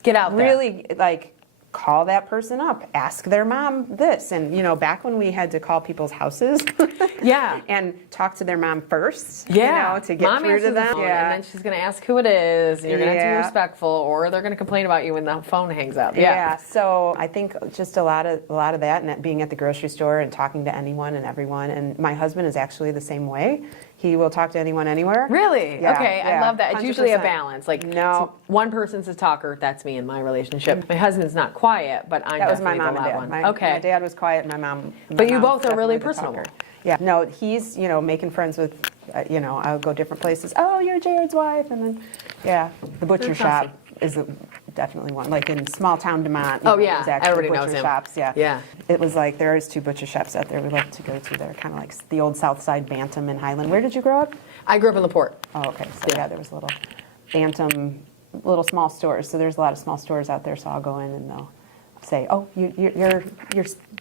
get out there. Really like call that person up, ask their mom this. And back when we had to call people's houses and talk to their mom first to get mom through to them, and then she's going to ask who it is, and you're going to have to be respectful, or they're going to complain about you when the phone hangs up. So I think just a lot of that, and being at the grocery store and talking to anyone and everyone. And my husband is actually the same way. He will talk to anyone anywhere. Really? Yeah, okay, I love that. It's 100%. usually a balance. Like, no, one person's a talker. That's me in my relationship. My husband's not quiet, but I'm that was my definitely mom the and loud dad. one. My dad was quiet, and my mom. But you both are definitely really the personable. talker. Yeah. No, he's making friends with. I'll go different places. Oh, you're Jared's wife, and then the butcher shop is definitely one. Like in small town Demont. Everybody knows him. Shops. Yeah. It was like there's 2 butcher shops out there we love to go to. They're kind of like the old South Side Bantam and Highland. Where did you grow up? I grew up in LaPorte. Oh, okay. So there was little Bantam, little small stores. So there's a lot of small stores out there. So I'll go in and they'll say, "Oh, you're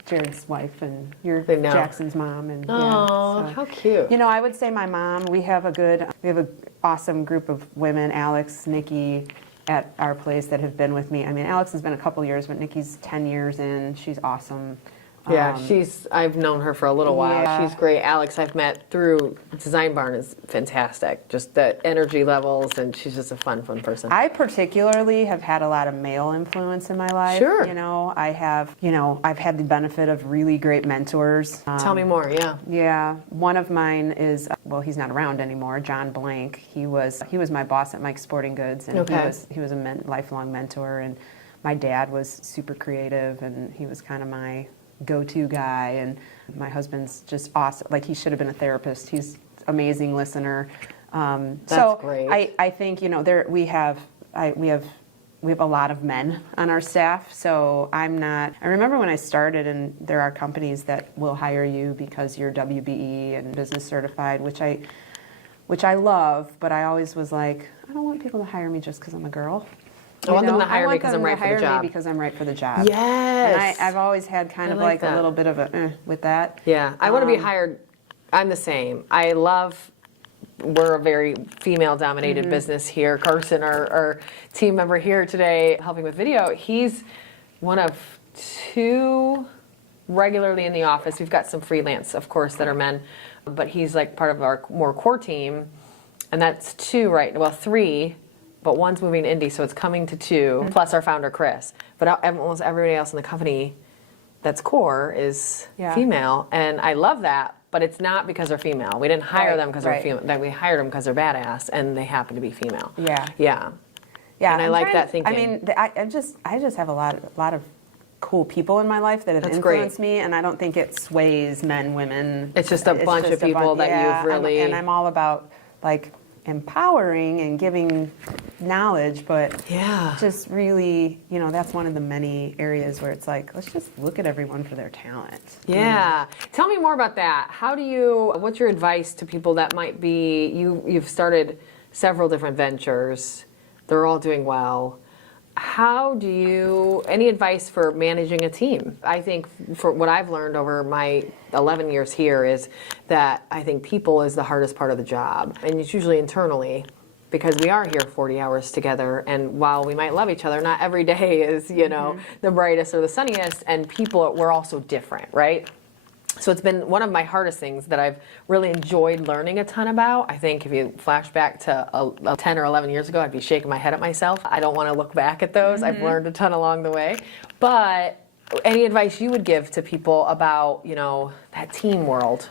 Jared's wife, and you're Jackson's mom." And how cute. I would say my mom. We have a awesome group of women. Alex, Nikki, at our place that have been with me. I mean, Alex has been a couple years, but Nikki's 10 years in. She's awesome. Yeah, I've known her for a little while. Yeah. She's great. Alex, I've met through Design Barn, is fantastic. Just the energy levels, and she's just a fun person. I particularly have had a lot of male influence in my life. Sure. I've had the benefit of really great mentors. Tell me more, Yeah. One of mine is, he's not around anymore, John Blank. He was my boss at Mike's Sporting Goods, and he was a lifelong mentor, and my dad was super creative, and he was kind of my go-to guy, and my husband's just awesome. Like, he should have been a therapist. He's an amazing listener. That's great. I think we have a lot of men on our staff, so I remember when I started, and there are companies that will hire you because you're WBE and business certified, which I love, but I always was like, I don't want people to hire me just because I'm a girl. I want them to hire me because I'm right for the job. I want them to hire me because I'm right for the job. Yes. And I've always had kind of like a little bit of a with that. Yeah. I want to be hired. I'm the same. We're a very female-dominated business here. Carson, our team member here today, helping with video, he's one of 2 regularly in the office. We've got some freelance, of course, that are men, but he's like part of our more core team, and that's 2 3. But one's moving to Indy, so it's coming to 2, plus our founder, Chris. But almost everybody else in the company that's core is female, and I love that, but it's not because they're female. We didn't hire them because they're female. We hired them because they're badass, and they happen to be female. Yeah. And I like that thinking. I mean, I just have a lot of cool people in my life that have influenced me, and I don't think it sways men, women. It's just a bunch of people that you've really... And I'm all about, like, empowering and giving knowledge, but just really, that's one of the many areas where it's like, let's just look at everyone for their talent. Tell me more about that. What's your advice to people that might be, you've started several different ventures, they're all doing well. Any advice for managing a team? I think for what I've learned over my 11 years here is that I think people is the hardest part of the job. And it's usually internally, because we are here 40 hours together. And while we might love each other, not every day is, the brightest or the sunniest. And we're also different, right? So it's been one of my hardest things that I've really enjoyed learning a ton about. I think if you flash back to 10 or 11 years ago, I'd be shaking my head at myself. I don't want to look back at those. I've learned a ton along the way. But any advice you would give to people about, that team world?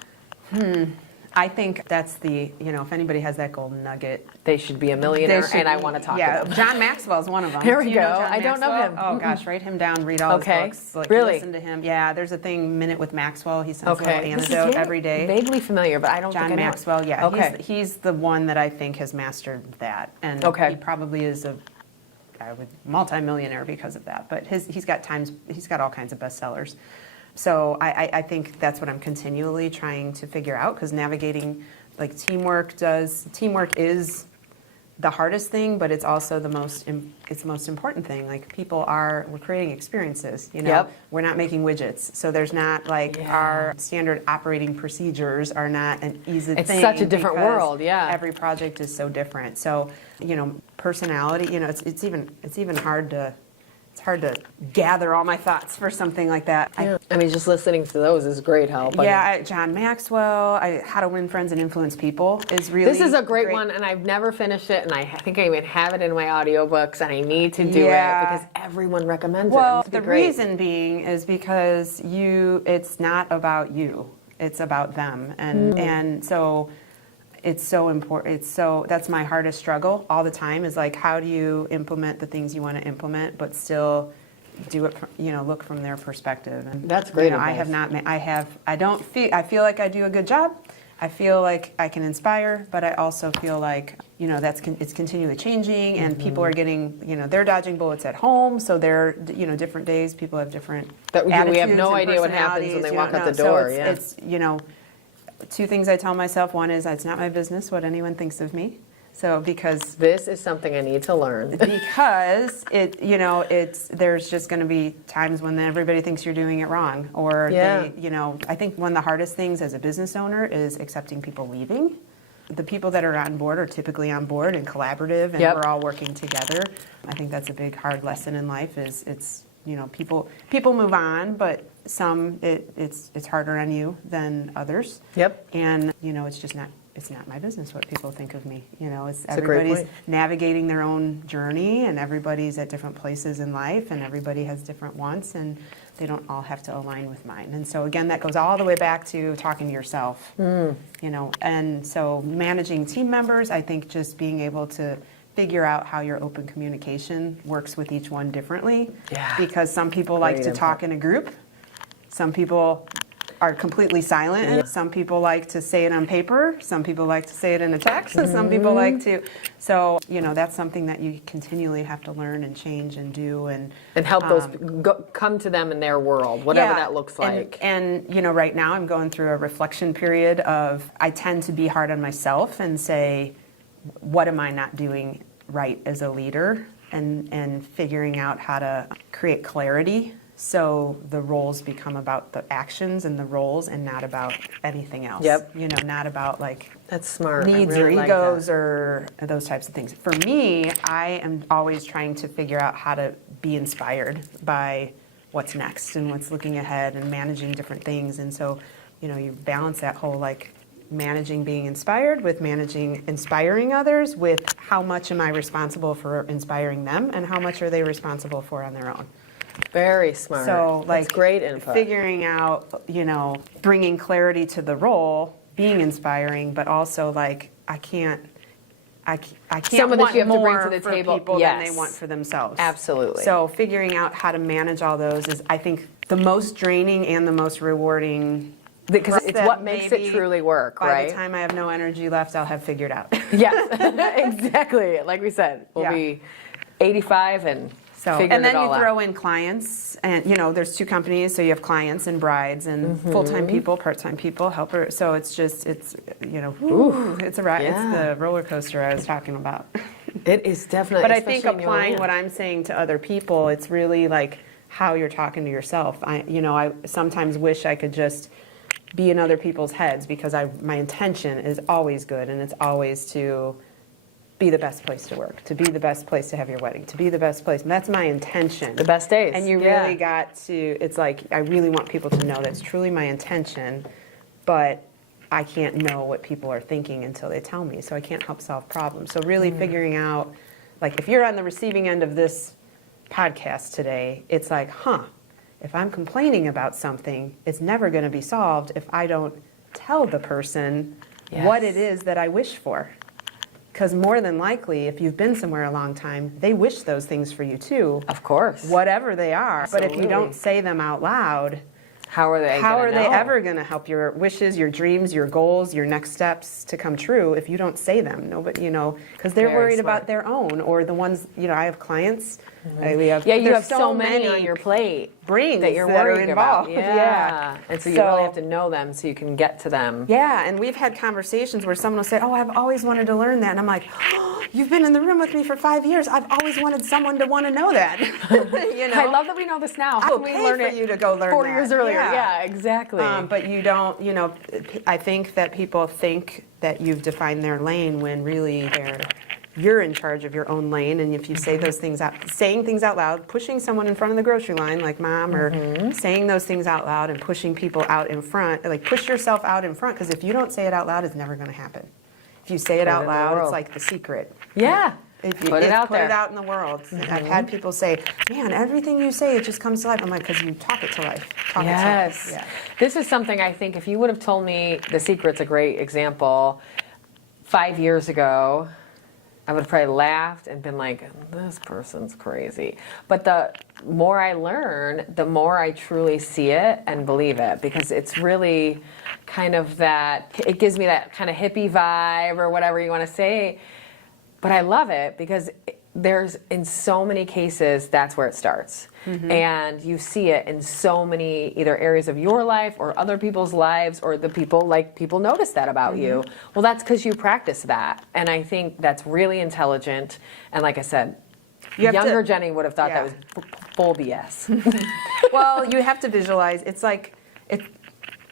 I think that's the, if anybody has that golden nugget. They should be a millionaire, They should and I be- want to talk yeah, to them. John Maxwell's one of them. There we Do you know go. John I don't know Maxwell? him. Oh gosh, write him down, read all Okay. his books. Really? Listen to him. Yeah, there's a thing, Minute with Maxwell. He sends a Okay. little antidote every day. Vaguely familiar, but I don't John think I know. Maxwell, yeah. Okay. He's the one that I think has mastered that. And Okay. he probably is a multi-millionaire because of that. But he's got all kinds of bestsellers. So I think that's what I'm continually trying to figure out, because navigating, like, teamwork is the hardest thing, but it's also the most important thing. Like, we're creating experiences, Yep. We're not making widgets. So there's not, like, our standard operating procedures are not an easy thing. It's such a different because world, yeah. Every project is so different. So, personality, it's even hard to gather all my thoughts for something like that. I mean, just listening to those is great help. John Maxwell, How to Win Friends and Influence People is really. This is a great one, and I've never finished it, and I think I even have it in my audiobooks, and I need to do it because everyone recommends it. Well, It's the great. reason being is because it's not about you, it's about them, and so. It's so important. That's my hardest struggle all the time, is like, how do you implement the things you want to implement, but still do it, look from their perspective. And That's great I have not, I feel like I do a good job. I feel like I can inspire, but I also feel like, it's continually changing, and people are getting, they're dodging bullets at home. So they're, different days, people have different attitudes. We have no and idea what happens when personalities, they walk don't out the know. door. So it's two things I tell myself. One is, it's not my business what anyone thinks of me. So because This is something I need to learn. because there's just going to be times when everybody thinks you're doing it wrong, or I think one of the hardest things as a business owner is accepting people leaving. The people that are on board are typically on board and collaborative, and we're all working together. I think that's a big hard lesson in life. People move on, but some it's harder on you than others. Yep. And it's not my business what people think of me. a great Everybody's point. navigating their own journey, and everybody's at different places in life, and everybody has different wants, and they don't all have to align with mine. And so again, that goes all the way back to talking to yourself. And so managing team members, I think just being able to figure out how your open communication works with each one differently. Yeah. Because some people like to talk in a group. Some people are completely silent. Yeah. Some people like to say it on paper. Some people like to say it in a text. And some people like to. So, that's something that you continually have to learn and change and do. And help those come to them in their world, whatever that looks like. And right now I'm going through a reflection period of, I tend to be hard on myself and say, what am I not doing right as a leader? And figuring out how to create clarity, so the roles become about the actions and the roles, and not about anything else. Yep. Not about, like, That's smart. needs I really or like egos that. or those types of things. For me, I am always trying to figure out how to be inspired by what's next and what's looking ahead and managing different things. And so, you balance that whole, like, managing being inspired with managing inspiring others, with how much am I responsible for inspiring them and how much are they responsible for on their own. Very smart. So, like, That's great input. figuring out, bringing clarity to the role, being inspiring, but also, like, I can't Some of this want you have to bring more to the for table. people than they Yes. want for themselves. Absolutely. So figuring out how to manage all those is, I think, the most draining and the most rewarding. Because it's that what makes it maybe truly work, By right? the time I have no energy left, I'll have figured out. Yes, exactly. Like we said, we'll Yeah. be 85 and figured and then it all you throw out. in clients, and there's two companies, so you have clients and brides, and Mm-hmm. full-time people, part-time people, helper. So it's whew, it's a ride. Yeah. It's the roller coaster I was talking about. It is definitely. But I think especially in your applying land. what I'm saying to other people, it's really like how you're talking to yourself. I sometimes wish I could just be in other people's heads, because my intention is always good, and it's always to be the best place to work, to be the best place to have your wedding, to be the best place. And that's my intention. The best days. And you Yeah. really got to, it's like, I really want people to know that's truly my intention, but I can't know what people are thinking until they tell me, so I can't help solve problems. So really figuring out, like, if you're on the receiving end of this podcast today, it's like, if I'm complaining about something, it's never going to be solved if I don't tell the person what it is that I wish for. Because more than likely, if you've been somewhere a long time, they wish those things for you too. Of course. Whatever they are. Absolutely. But if you don't say them out loud, how are they ever going to help your wishes, your dreams, your goals, your next steps to come true if you don't say them? Nobody, because they're Very worried smart. about their own, or the ones, I have clients. We have, you there's have so many on your plate brains that you're that are worried about. involved. Yeah. And so you really have to know them so you can get to them. Yeah, and we've had conversations where someone will say, "Oh, I've always wanted to learn that," and I'm like, "Oh, you've been in the room with me for 5 years. I've always wanted someone to want to know that." I love that we know this now. How I'll can we pay learn for it you to go learn 4 that. years earlier? Yeah. Yeah, exactly. But you don't, I think that people think that you've defined their lane when really you're in charge of your own lane. And if you say those things saying things out loud, pushing someone in front of the grocery line like mom, or saying those things out loud and pushing people out in front, like push yourself out in front, because if you don't say it out loud, it's never going to happen. If you say it out loud, it's like the secret. Yeah. Put it out there. Put it out in the world. I've had people say, "Man, everything you say, it just comes to life." I'm like, because you talk it to life. Talk it to life. Yeah. This is something I think if you would have told me, The Secret's a great example, 5 years ago, I would have probably laughed and been like, this person's crazy. But the more I learn, the more I truly see it and believe it, because it's really kind of it gives me that kind of hippie vibe or whatever you want to say. But I love it because there's, in so many cases, that's where it starts. And you see it in so many either areas of your life or other people's lives, or people notice that about you. Well, that's because you practice that. And I think that's really intelligent. And like I said, younger Jenny would have thought that was full BS. Well, you have to visualize. It's like,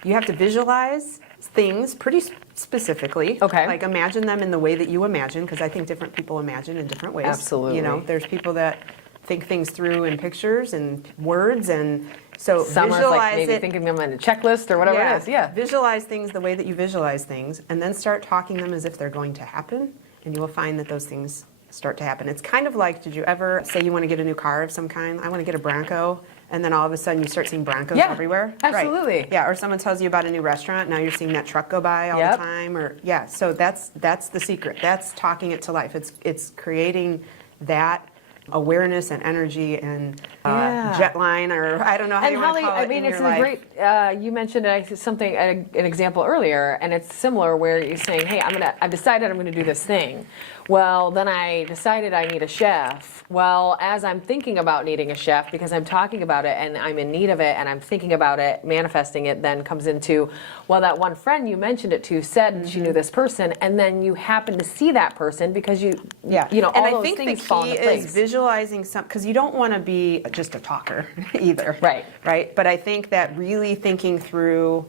you have to visualize things pretty specifically. Okay. Like imagine them in the way that you imagine, because I think different people imagine in different ways. Absolutely. There's people that think things through in pictures and words, and so Some are visualize like maybe it. thinking them in a checklist or whatever it is. Yeah. Visualize things the way that you visualize things, and then start talking them as if they're going to happen, and you will find that those things start to happen. It's kind of like, did you ever say you want to get a new car of some kind? I want to get a Bronco. And then all of a sudden you start seeing Broncos everywhere. Absolutely. Right. Yeah, or someone tells you about a new restaurant, now you're seeing that truck go by all the time. Or so that's the secret. That's talking it to life. It's creating that awareness and energy and jet line, or I don't know how you want to call it. I mean, in it's your a life. great. You mentioned something, an example earlier, and it's similar where you're saying, "Hey, I've decided I'm going to do this thing." Well, then I decided I need a chef. Well, as I'm thinking about needing a chef, because I'm talking about it and I'm in need of it and I'm thinking about it, manifesting it then comes into, well, that one friend you mentioned it to said she knew this person, and then you happen to see that person because all and those I think things the fall key into place. is visualizing because you don't want to be just a talker either. Right. But I think that really thinking through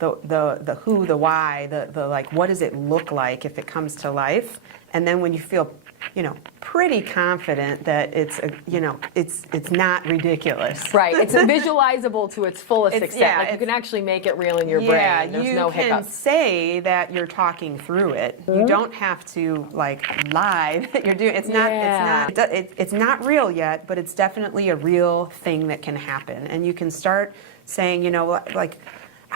the who, the why, the like, what does it look like if it comes to life, and then when you feel pretty confident that it's not ridiculous. Right, it's visualizable to its fullest extent. You can actually make it real in your brain. There's no hiccups. You can say that you're talking through it. You don't have to lie that you're doing. It's not real yet, but it's definitely a real thing that can happen. And you can start saying, like,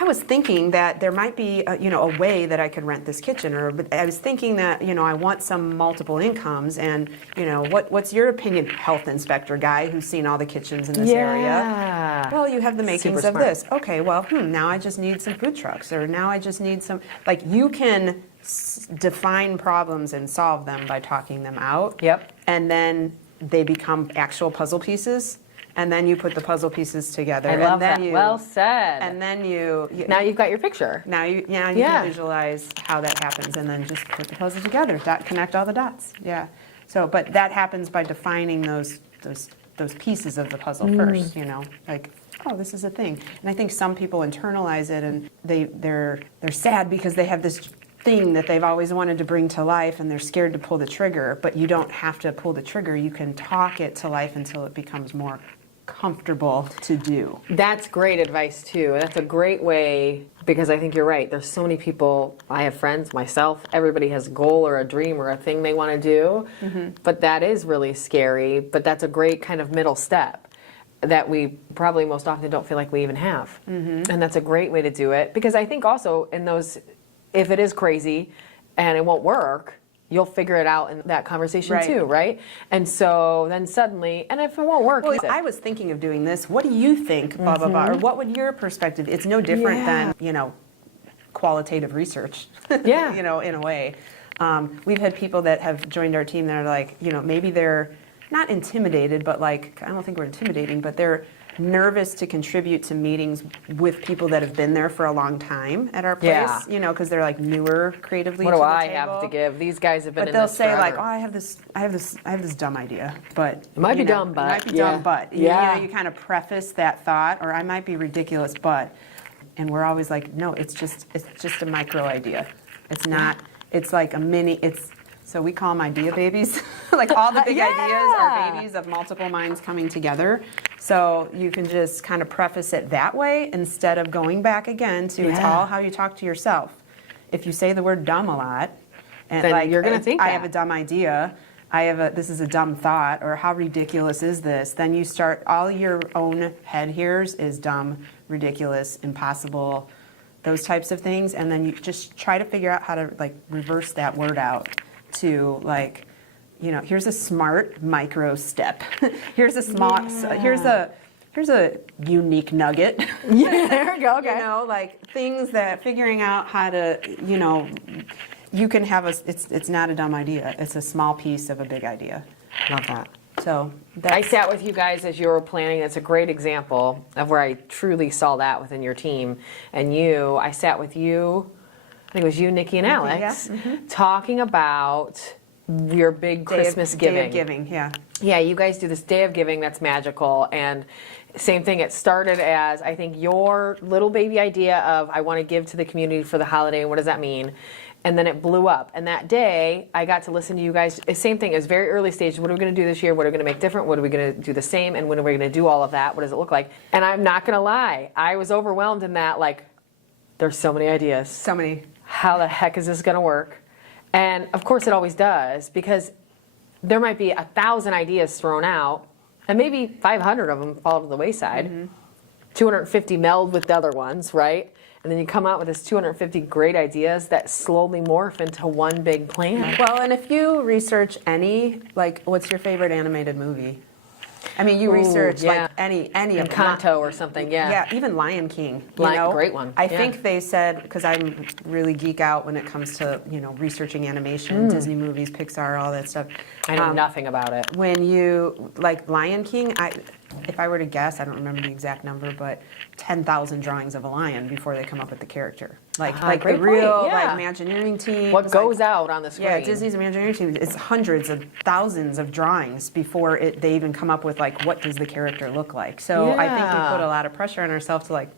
I was thinking that there might be, a way that I could rent this kitchen, but I was thinking that, I want some multiple incomes, and, what's your opinion, health inspector guy who's seen all the kitchens in this area? Well, you have the makings of this. Okay, well, now I just need some food trucks, or now I just need some, like, you can define problems and solve them by talking them out. Yep. And then they become actual puzzle pieces. And then you put the puzzle pieces together. I love that. Well said. And then now you've got your picture. Now you can visualize how that happens, and then just put the puzzle together. Connect all the dots. Yeah. So, but that happens by defining those pieces of the puzzle first. Like, oh, this is a thing. And I think some people internalize it, and they're sad because they have this thing that they've always wanted to bring to life, and they're scared to pull the trigger. But you don't have to pull the trigger. You can talk it to life until it becomes more comfortable to do. That's great advice too. That's a great way, because I think you're right. There's so many people, I have friends, myself, everybody has a goal or a dream or a thing they want to do, but that is really scary, but that's a great kind of middle step that we probably most often don't feel like we even have. And that's a great way to do it, because I think also in those if it is crazy and it won't work, you'll figure it out in that conversation too, right? And so then suddenly, and if it won't work, well, I was thinking of doing this. What do you think? Blah blah blah. Or what would your perspective? It's no different than qualitative research. Yeah. In a way, we've had people that have joined our team that are like, maybe they're not intimidated, but like I don't think we're intimidating, but they're nervous to contribute to meetings with people that have been there for a long time at our place, because they're like newer creatively. What to do the I table. have to give? These guys have been But in they'll this say forever. like, oh, I have this dumb idea, but It might be dumb, but it might be dumb, but yeah. you kind of preface that thought, or I might be ridiculous, but, and we're always like, no, it's just a micro idea. It's not. It's like a mini. So we call them idea babies. Like all the big ideas are babies of multiple minds coming together. So you can just kind of preface it that way instead of going back again to it's all how you talk to yourself. If you say the word dumb a lot, and then like you're going to think I have a dumb idea, this is a dumb thought, or how ridiculous is this? Then you start, all your own head hears is dumb, ridiculous, impossible, those types of things. And then you just try to figure out how to like reverse that word out to like, here's a smart micro step. Here's a small, here's a unique nugget. Yeah, there we go. Okay. Like things that figuring out how to, you can have it's not a dumb idea. It's a small piece of a big idea. Love that. So I sat with you guys as you were planning. That's a great example of where I truly saw that within your team. And I sat with you, I think it was you, Nikki, and Alex, talking about your big Christmas giving. Day of giving, yeah. Yeah, you guys do this Day of Giving that's magical. And same thing, it started as, I think, your little baby idea of, I want to give to the community for the holiday, and what does that mean? And then it blew up. And that day, I got to listen to you guys. Same thing, it was very early stage. What are we going to do this year? What are we going to make different? What are we going to do the same? And when are we going to do all of that? What does it look like? And I'm not going to lie, I was overwhelmed in that, like, there's so many ideas. So many. How the heck is this going to work? And of course it always does, because there might be 1,000 ideas thrown out, and maybe 500 of them fall to the wayside. 250 meld with the other ones, right? And then you come out with this 250 great ideas that slowly morph into one big plan. Well, and if you research what's your favorite animated movie? I mean, you research like any of Encanto or something, Yeah, even Lion King. Great one. I think they said, because I'm really geek out when it comes to researching animation, Disney movies, Pixar, all that stuff. I know nothing about it. When you like Lion King, if I were to guess, I don't remember the exact number, but 10,000 drawings of a lion before they come up with the character. Like the real Imagineering team. What goes out on the screen? Yeah, Disney's Imagineering team. It's hundreds of thousands of drawings before they even come up with like what does the character look like. So I think we put a lot of pressure on ourselves to like.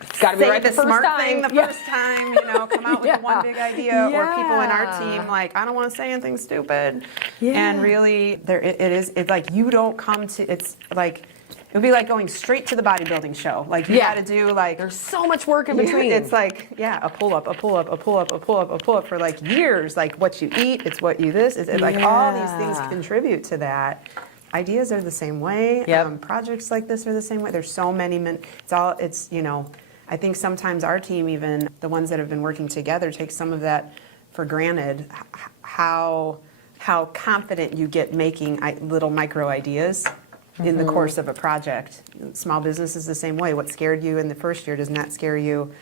It's got to be right the first smart time. thing the first time, come out with the one big idea, or people in our team like, I don't want to say anything stupid. And really, it's like you don't come to, it's like, it would be like going straight to the bodybuilding show. Like you got to do like, there's so much work in between. It's like, a pull-up, a pull-up, a pull-up, a pull-up, a pull-up for like years. Like what you eat, it's what you this, it's like all these things contribute to that. Ideas are the same way. Projects like this are the same way. There's so many, I think sometimes our team, even the ones that have been working together, take some of that for granted, how confident you get making little micro ideas in the course of a project. Small business is the same way. What scared you in the first year does not scare you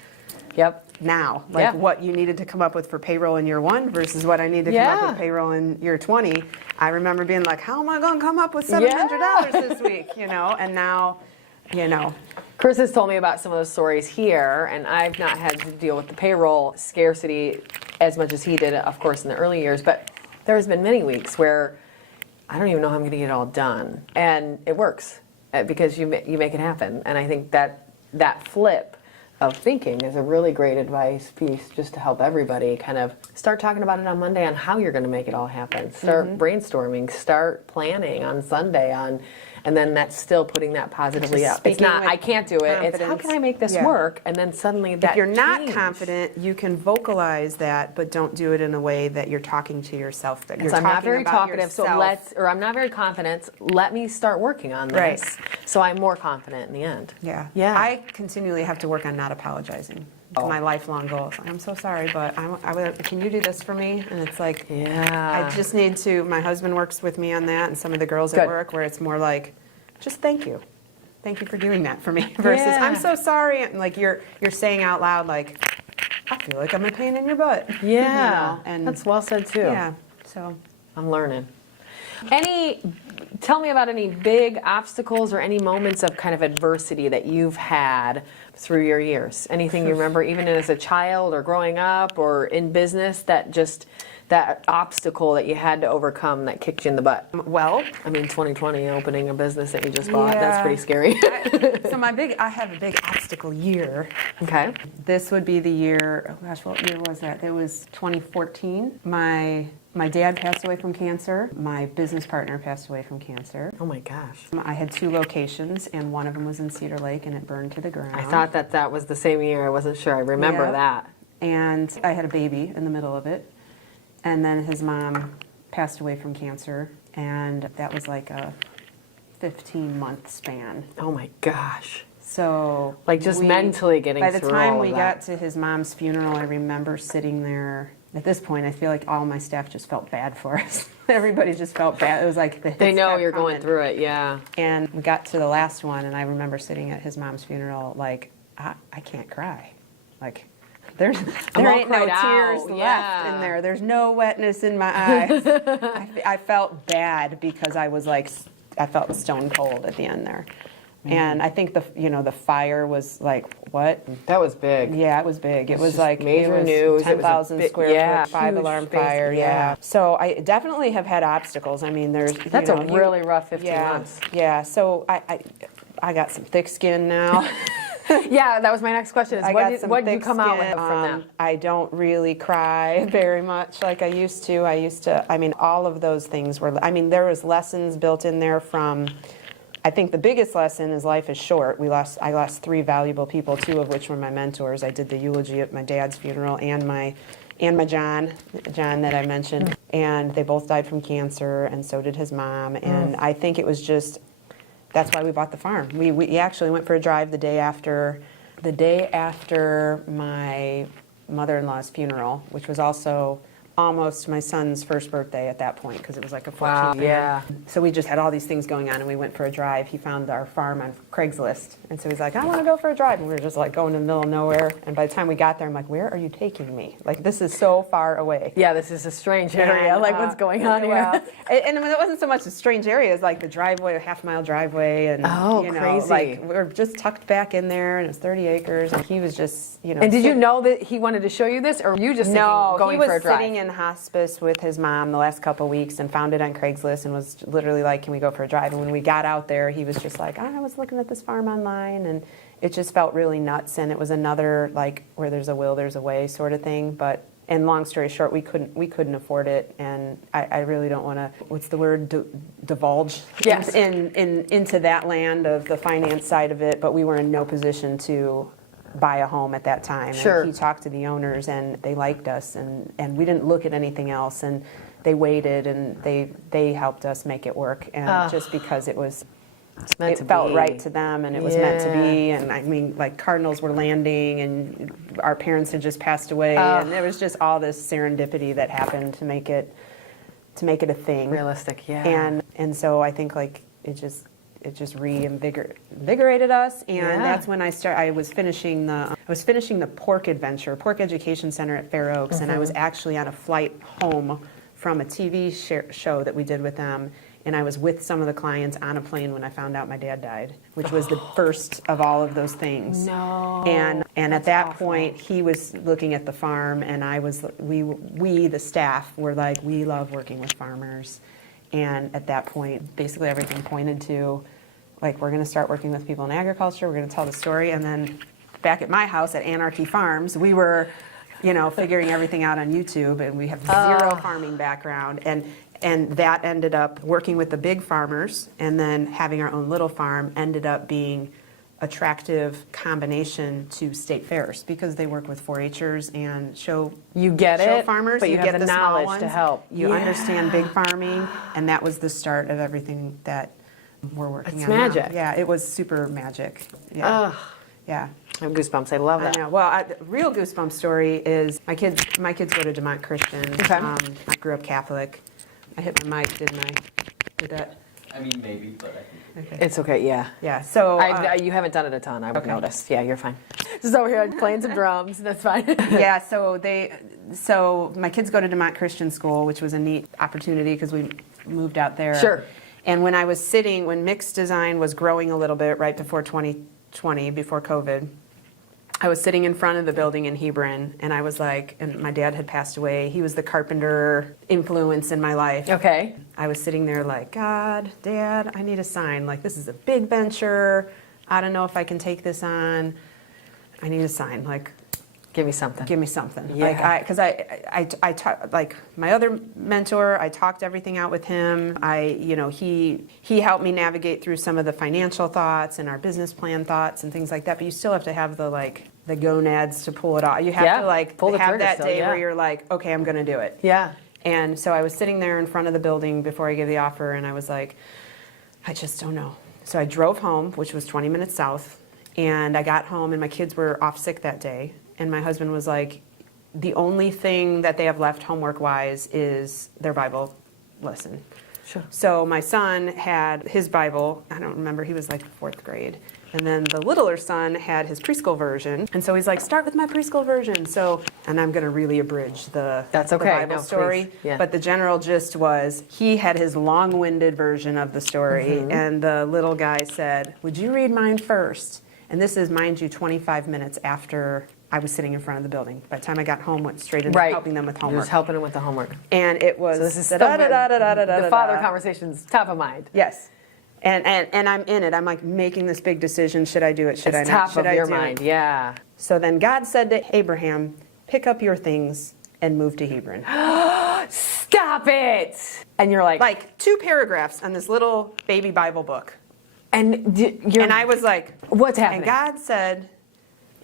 now. Like what you needed to come up with for payroll in year 1 versus what I need to come up with payroll in year 20. I remember being like, how am I going to come up with $700 this week? And now, Chris has told me about some of those stories here, and I've not had to deal with the payroll scarcity as much as he did, of course, in the early years. But there's been many weeks where I don't even know how I'm going to get it all done. And it works because you make it happen. And I think that flip of thinking is a really great advice piece just to help everybody kind of start talking about it on Monday on how you're going to make it all happen. Start brainstorming, start planning on Sunday and then that's still putting that positively up. It's not, I can't do it. It's, how can I make this work? And then suddenly that if you're not confident, you can vocalize that, but don't do it in a way that you're talking to yourself. That I'm not very talkative, so I'm not very confident. Let me start working on this, so I'm more confident in the end. Yeah. I continually have to work on not apologizing. my lifelong goal. It's like, I'm so sorry, but can you do this for me? And it's like, I just need to, my husband works with me on that, and some of the girls at work, where it's more like, just thank you. Thank you for doing that for me. Versus, I'm so sorry. And like you're saying out loud, like, I feel like I'm a pain in your butt. Yeah. You know? And that's well said too. Yeah. So I'm learning. Tell me about any big obstacles or any moments of kind of adversity that you've had through your years. Anything you remember, even as a child or growing up or in business, that obstacle that you had to overcome that kicked you in the butt? Well, I mean, 2020, opening a business that you just bought, that's pretty scary. I have a big obstacle year. Okay. This would be the year, oh gosh, what year was that? It was 2014. My dad passed away from cancer. My business partner passed away from cancer. Oh my gosh. I had 2 locations, and one of them was in Cedar Lake, and it burned to the ground. I thought that was the same year. I wasn't sure. I remember that. And I had a baby in the middle of it. And then his mom passed away from cancer, and that was like a 15-month span. Oh my gosh. So like just mentally getting through all of that. By the time we got to his mom's funeral, I remember sitting there. At this point, I feel like all my staff just felt bad for us. Everybody just felt bad. It was like they know you're going through it, yeah. And we got to the last one, and I remember sitting at his mom's funeral like, I can't cry. Like, there ain't no tears left in there. There's no wetness in my eyes. I felt bad because I felt stone cold at the end there. And I think the fire was like, what? That was big. Yeah, it was big. It was like major news. 10,000 square foot, 5-alarm fire. Yeah. So I definitely have had obstacles. I mean, that's a really rough 15 months. Yeah. So I got some thick skin now. Yeah, that was my next question. Is what did you come out with from that? I don't really cry very much like I used to. I mean, all of those things were. I mean, there was lessons built in there from. I think the biggest lesson is life is short. I lost 3 valuable people, 2 of which were my mentors. I did the eulogy at my dad's funeral and my John that I mentioned, and they both died from cancer, and so did his mom. And I think it was just that's why we bought the farm. We actually went for a drive the day after my mother-in-law's funeral, which was also almost my son's first birthday at that point, because it was like a 14th. Wow, yeah. So we just had all these things going on, and we went for a drive. He found our farm on Craigslist, and so he's like, I want to go for a drive. And we were just like going in the middle of nowhere, and by the time we got there, I'm like, where are you taking me? Like, this is so far away. Yeah, this is a strange area. Like, what's going on here? Well, and it wasn't so much a strange area as like the driveway, a half-mile driveway, and crazy. Like we were just tucked back in there, and it was 30 acres, and he was just, And did you know that he wanted to show you this, or were you just going for a drive? He was sitting in hospice with his mom the last couple of weeks and found it on Craigslist and was literally like, can we go for a drive? And when we got out there, he was just like, I was looking at this farm online, and it just felt really nuts. And it was another, like, where there's a will, there's a way sort of thing. And long story short, we couldn't afford it, and I really don't want to, what's the word, divulge into that land of the finance side of it, but we were in no position to buy a home at that time. Sure. And he talked to the owners, and they liked us, and we didn't look at anything else, and they waited, and they helped us make it work, and just because it felt right to them, and it was meant to be. And I mean, like, cardinals were landing, and our parents had just passed away, and there was just all this serendipity that happened to make it a thing. Realistic, yeah. And so I think, like, it just reinvigorated us, and that's when I was finishing the pork education center at Fair Oaks, and I was actually on a flight home from a TV show that we did with them. And I was with some of the clients on a plane when I found out my dad died, which was the first of all of those things. No. And at that point, he was looking at the farm, and we, the staff, were like, we love working with farmers. And at that point, basically everything pointed to, like, we're going to start working with people in agriculture, we're going to tell the story. And then back at my house at Anarchy Farms, we were, figuring everything out on YouTube, and we have zero farming background. And that ended up working with the big farmers, and then having our own little farm ended up being attractive combination to state fairs, because they work with 4-H'ers and show farmers, but you get have the knowledge to help. You understand big farming, and that was the start of everything that we're working on magic. now. Yeah, it was super magic. Yeah. Yeah. I have goosebumps. I love that. I know. Well, the real goosebump story is my kids go to Demont Christian. Okay. I grew up Catholic. I hit my mic, did that? I mean, maybe, but I think. Okay. It's okay, yeah. Yeah, so... You haven't done it a ton, I would Okay. notice. Yeah, you're fine. Just over here playing some drums, that's fine. yeah, so my kids go to Demont Christian School, which was a neat opportunity because we moved out there. Sure. And when mixed design was growing a little bit right before 2020, before COVID, I was sitting in front of the building in Hebron, and I was like, and my dad had passed away. He was the carpenter influence in my life. Okay. I was sitting there like, God, Dad, I need a sign. Like, this is a big venture. I don't know if I can take this on. I need a sign. Like, Give me something. give me something. Yeah. Like, because I like my other mentor, I talked everything out with him. He helped me navigate through some of the financial thoughts and our business plan thoughts and things like that. But you still have to have the gonads to pull it off. You have to pull the have trigger that still, day yeah. where you're like, okay, I'm going to do it. Yeah. And so I was sitting there in front of the building before I gave the offer, and I was like, I just don't know. So I drove home, which was 20 minutes south, and I got home, and my kids were off sick that day. And my husband was like, the only thing that they have left homework-wise is their Bible lesson. Sure. So my son had his Bible, I don't remember, he was like fourth grade. And then the littler son had his preschool version. And so he's like, start with my preschool version. So, and I'm going to really abridge the Bible story. Yeah. But the general gist was he had his long-winded version of the story. And the little guy said, would you read mine first? And this is, mind you, 25 minutes after I was sitting in front of the building. By the time I got home, went straight into helping them with You're homework. just helping them with the homework. And it was So this is still the father conversation's top of mind. Yes. And I'm in it. I'm like making this big decision. Should I do it? Should It's I not? top Should of I your do mind, it? yeah. So then God said to Abraham, pick up your things and move to Hebron. Stop it! And you're Like 2 paragraphs on this little baby Bible book. and I was like, what's happening? And God said,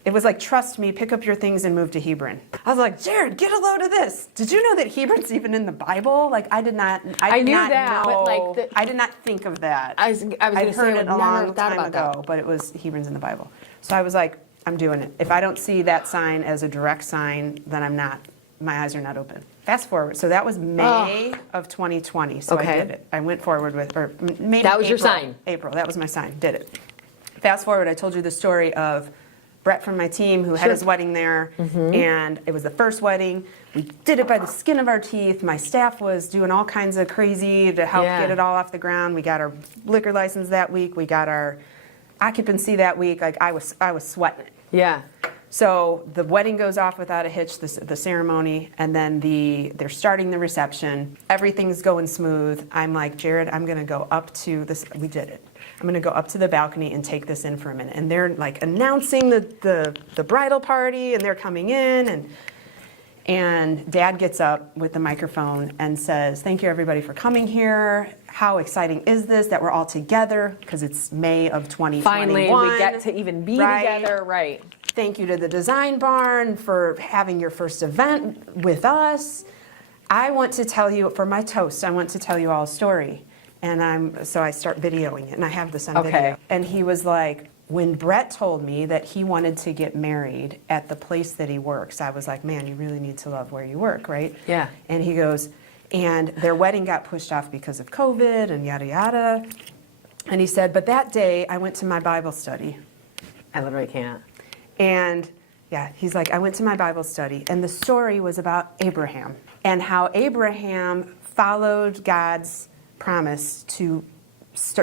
it was like, trust me, pick up your things and move to Hebron. I was like, Jared, get a load of this. Did you know that Hebron's even in the Bible? Like, I knew that, but like I did not think of that. I was I'd going to say, heard it a long time about ago, that. but it was Hebron's in the Bible. So I was like, I'm doing it. If I don't see that sign as a direct sign, then my eyes are not open. Fast forward. So that was May of 2020. So Okay. I did it. I went forward with, or maybe That was your April. sign. April, that was my sign. Did it. Fast forward, I told you the story of Brett from my team who had his wedding there, and it was the first wedding. We did it by the skin of our teeth. My staff was doing all kinds of crazy to help get it all off the ground. We got our liquor license that week. We got our occupancy that week. Like I was sweating it. Yeah. So the wedding goes off without a hitch, the ceremony, and then they're starting the reception. Everything's going smooth. I'm like, Jared, I'm going to go up to this. We did it. I'm going to go up to the balcony and take this in for a minute. And they're like announcing the bridal party, and they're coming in, and Dad gets up with the microphone and says, thank you everybody for coming here. How exciting is this that we're all together? Because it's May of 2021. Finally, we get to even be together, right? Thank you to the Design Barn for having your first event with us. I want to tell you, for my toast, I want to tell you all a story. And so I start videoing it, and I have this on video. And he was like, when Brett told me that he wanted to get married at the place that he works, I was like, man, you really need to love where you work, right? Yeah. And he goes, and their wedding got pushed off because of COVID and yada, yada. And he said, but that day I went to my Bible study. I literally can't. And yeah, he's like, I went to my Bible study, and the story was about Abraham and how Abraham followed God's promise to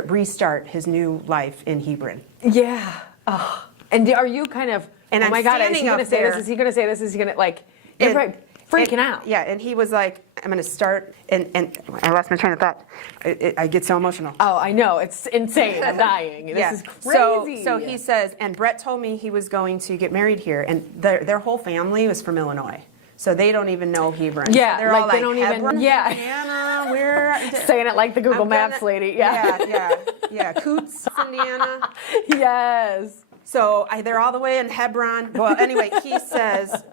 restart his new life in Hebron. Yeah. Oh. And are you kind of, and oh I'm my God, is he going to say there, this? Is he going to say this? Is he going to, like, you're right, freaking out. Yeah, and he was like, I'm going to start, and I lost my train of thought. I get so emotional. Oh, I know. It's insane. I'm dying. This is crazy. So he says, and Brett told me he was going to get married here, and their whole family was from Illinois. So they don't even know Hebron. Yeah, so they're like all they don't Hebron, even, yeah. Indiana, where? Saying it like the Google Maps lady, Yeah, Coots, Indiana. Yes. So they're all the way in Hebron. Well, anyway, he says,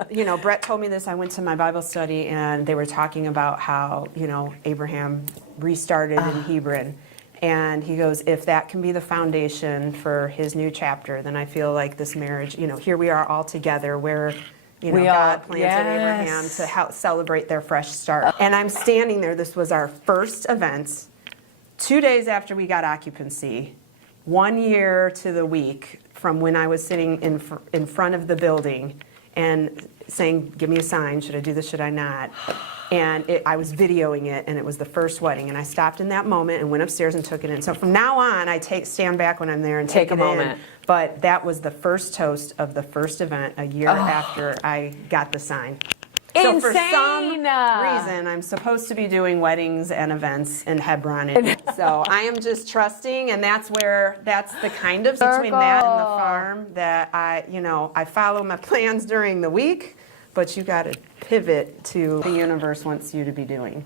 Brett told me this. I went to my Bible study, and they were talking about how, Abraham restarted in Hebron. And he goes, if that can be the foundation for his new chapter, then I feel like this marriage, here we are all together where, God planted Abraham to celebrate their fresh start. And I'm standing there. This was our first event, 2 days after we got occupancy, 1 year to the week from when I was sitting in front of the building and saying, give me a sign, should I do this, should I not? And I was videoing it, and it was the first wedding. And I stopped in that moment and went upstairs and took it in. So from now on, I stand back when I'm there and take a moment. But that was the first toast of the first event a year after I got the sign. Insane. So for some reason, I'm supposed to be doing weddings and events in Hebron. So I am just trusting, and that's the kind of between that and the farm that I follow my plans during the week, but you got to pivot to the universe wants you to be doing.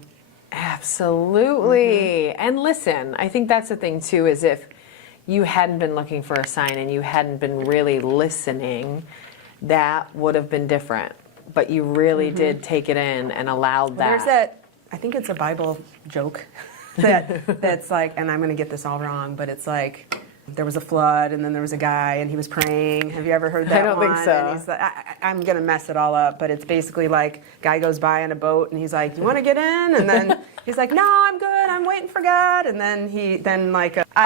Absolutely. And listen, I think that's the thing too, is if you hadn't been looking for a sign and you hadn't been really listening, that would have been different. But you really did take it in and allowed that. There's that, I think it's a Bible joke that's like, and I'm going to get this all wrong, but it's like, there was a flood, and then there was a guy, and he was praying. Have you ever heard that one? I don't think so. And he's like, I'm going to mess it all up, but it's basically like, guy goes by on a boat, and he's like, you want to get in? And then he's like, no, I'm good. I'm waiting for God. And then I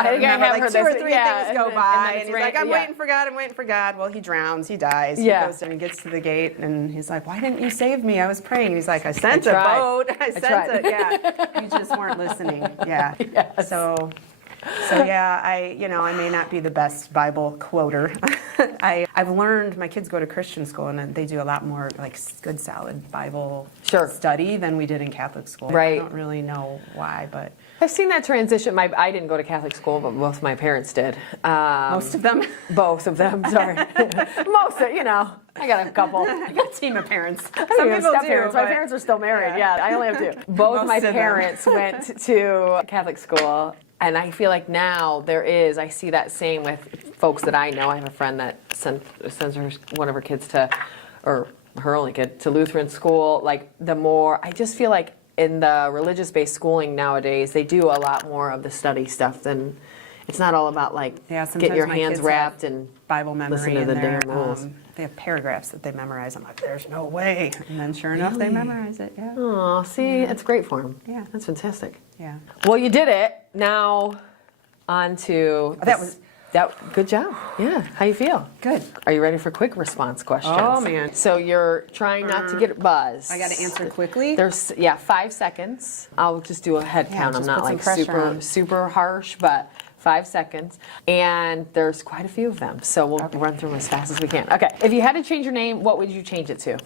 don't remember, like 2 or 3 things go by, and he's like, I'm waiting for God. I'm waiting for God. Well, he drowns. He dies. He goes there and gets to the gate, and he's like, why didn't you save me? I was praying. And he's like, I sent a boat. I sent it. Yeah. You just weren't listening. Yeah. Yes. So yeah, I may not be the best Bible quoter. I've learned, my kids go to Christian school, and they do a lot more like good solid Bible study than we did in Catholic school. Right. I don't really know why, but I've seen that transition. I didn't go to Catholic school, but both of my parents did. most of them. Both of them, sorry. Most of, I got a couple. I got a team of parents. Some people do. Parents. My parents are still married. Yeah, I only have 2. Both my parents went to Catholic school. And I feel like now I see that same with folks that I know. I have a friend that sends one of her kids or her only kid, to Lutheran school. Like I just feel like in the religious-based schooling nowadays, they do a lot more of the study stuff than, it's not all about like get your hands wrapped and Bible memory listen to the damn rules. They have paragraphs that they memorize. I'm like, there's no way. And then sure enough, they memorize it. Yeah. Oh, see, it's great for them. Yeah. That's fantastic. Yeah. Well, you did it. Now, on to... Good job. Yeah. How you feel? Good. Are you ready for quick response questions? Oh, man. So you're trying not to get buzzed. I got to answer quickly? There's 5 seconds. I'll just do a head count. I'm not like super harsh, but 5 seconds. And there's quite a few of them. So we'll run through them as fast as we can. Okay. If you had to change your name, what would you change it to?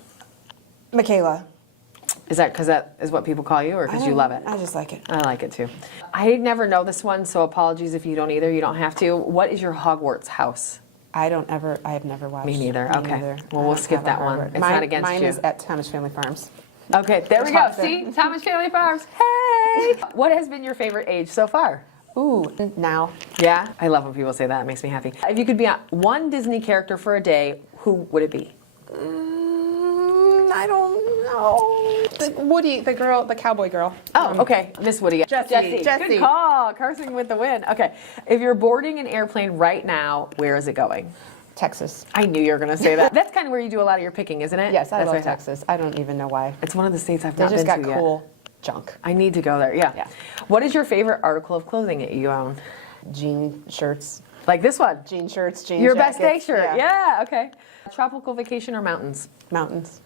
Michaela. Is that because that is what people call you, or because you love it? I just like it. I like it too. I never know this one, so apologies if you don't either. You don't have to. What is your Hogwarts house? I have never watched. Me neither. Okay. Well, we'll skip that one. It's not against you. Mine is at Tomich Family Farms. Okay, there we go. See? Tomich Family Farms. Hey! What has been your favorite age so far? Ooh, now. Yeah? I love when people say that. It makes me happy. If you could be one Disney character for a day, who would it be? I don't know. Woody, the cowboy girl. Oh, okay. Miss Woody. Jessie. Good call. Carson with the win. Okay. If you're boarding an airplane right now, where is it going? Texas. I knew you were going to say that. That's kind of where you do a lot of your picking, isn't it? Yes, I love Texas. I don't even know why. It's one of the states I've not They been just to got yet. cool junk. I need to go there. Yeah. What is your favorite article of clothing that you own? Jean shirts. Like this one? Jean shirts, jean Your jackets. best day shirt. Yeah, okay. Tropical vacation or mountains? Mountains.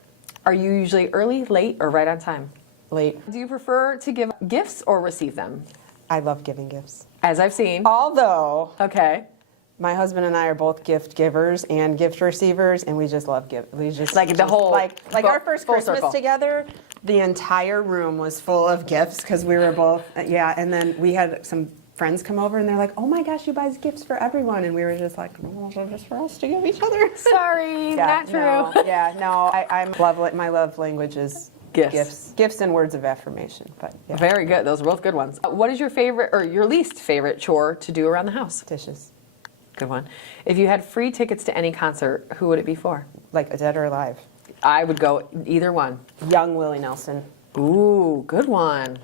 Are you usually early, late, or right on time? Late. Do you prefer to give gifts or receive them? I love giving gifts. As I've seen. Although, Okay. my husband and I are both gift givers and gift receivers, and we just love gift. We just Like the whole like our first full Christmas circle. together. The entire room was full of gifts because we were both And then we had some friends come over, and they're like, "Oh my gosh, you buy gifts for everyone," and we were just like, "Oh, they're just for us to give each other." Sorry, not true. My love language is Gifts. Gifts and words of affirmation. But yeah. Very good. Those are both good ones. What is your favorite or your least favorite chore to do around the house? Dishes. Good one. If you had free tickets to any concert, who would it be for? Like a dead or alive. I would go either one. Young Willie Nelson. Ooh, good one.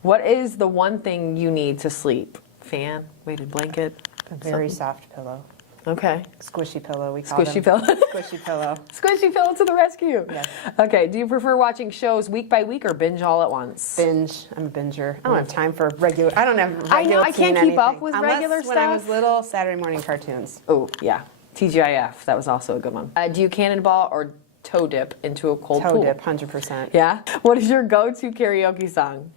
What is the one thing you need to sleep? fan, weighted blanket? A very soft pillow. Okay. Squishy pillow, we call Squishy them. pillow. Squishy pillow. Squishy pillow to the rescue. Yes. Okay. Do you prefer watching shows week by week or binge all at once? Binge. I'm a binger. I don't have time for regular. I don't have regular. I know, I can't keep up anything. with Unless regular when I was stuff. little, Saturday morning cartoons. Oh, yeah. TGIF. That was also a good one. Do you cannonball or toe dip into a cold Toe pool? dip, 100%. Yeah? What is your go-to karaoke song?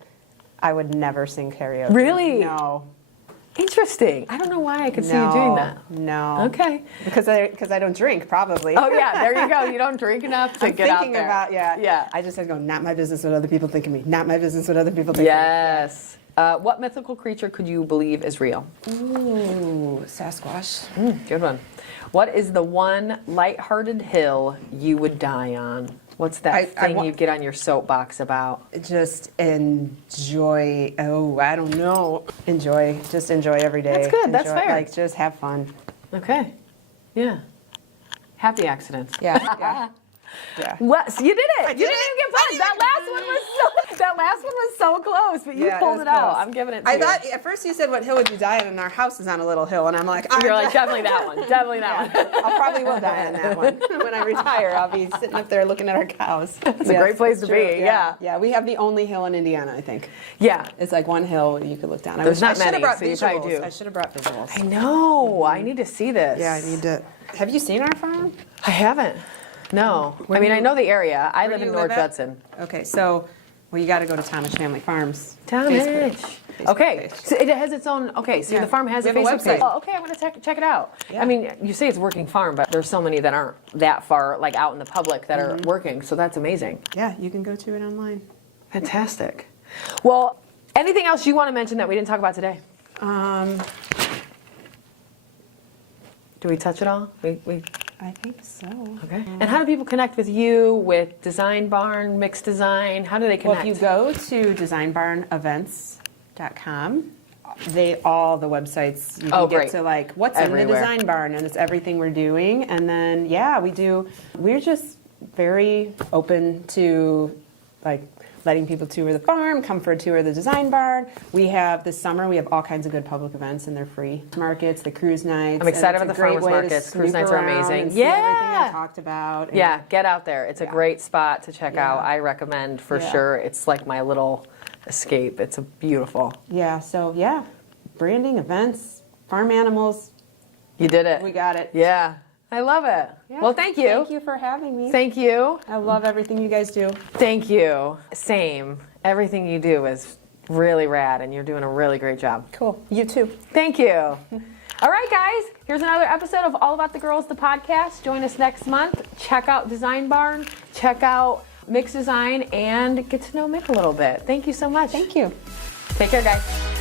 I would never sing karaoke. Really? No. Interesting. I don't know why I could see you doing that. No. Okay. Because I don't drink, probably. Oh, yeah. There you go. You don't drink enough to I'm get out thinking there. about, yeah. Yeah. I just had to go, not my business what other people think of me. Not my business what other people think Yes. What mythical creature could you believe is real? of me. Ooh, Sasquatch. Good one. What is the one lighthearted hill you would die on? What's that thing you get on your soapbox about? Just enjoy. Oh, I don't know. Just enjoy every day. That's good. That's Enjoy- fair. Like, just have fun. Okay. Yeah. Happy accidents. Yeah. Yeah. What? So you did it. You didn't did it. even get punched. That last one was so close, but you Yeah, pulled was it out. close. I'm giving it to I you. thought at first you said what hill would you die on, and our house is on a little hill, and I'm like, You're like, definitely that one. Definitely that one. I probably will die on that one. When I retire, I'll be sitting up there looking at our cows. It's a great place to be, yeah. Yeah, we have the only hill in Indiana, I think. Yeah. It's like one hill you could look down. There's not I should many, have brought so you visuals. probably do. I should have brought visuals. I know. I need to see this. Yeah, I need to. Have you seen our farm? I haven't. No. Where I mean, do you- I know the area. I Where live do in you live North at? Judson. Okay, so well, you got to go to Tomich Family Farms. Tomich. Facebook Okay. page. So it has its own. Okay. So Yeah. the farm has We a have a Facebook website. page. Oh, okay. I'm gonna check it out. Yeah. I mean, you say it's a working farm, but there's so many that aren't that far, like out in the public, that are working. So that's amazing. Yeah, you can go to it online. Fantastic. Well, anything else you want to mention that we didn't talk about today? Do we touch it all? We I think so. okay. And how do people connect with you, with Design Barn, Mixed Design? How do they Well, connect? if you go to designbarnevents.com, all the websites you can Oh, get great. to like what's in Everywhere. the design barn, and it's everything we're doing. And then we're just very open to like letting people tour the farm, come for a tour of the design barn. We have this summer we have all kinds of good public events and they're free. Markets, the cruise nights. I'm excited and about it's the a great farmers way to markets. Cruise snoop nights are around amazing. and see everything Yeah. I talked about. And Yeah, get out there. It's a Yeah. great spot to check Yeah. out. I recommend for Yeah. sure. It's like my little escape. It's a beautiful. Yeah, so yeah, branding, events, farm animals, You did it. we got it. Yeah. I love it. Yeah. Well, thank you. Thank you for having me. Thank you. I love everything you guys do. Thank you. Same. Everything you do is really rad, and you're doing a really great job. Cool. You too. Thank you. All right, guys. Here's another episode of All About the Girls, the podcast. Join us next month. Check out Design Barn. Check out Mixed Design, and get to know Mick a little bit. Thank you so much. Thank you. Take care, guys.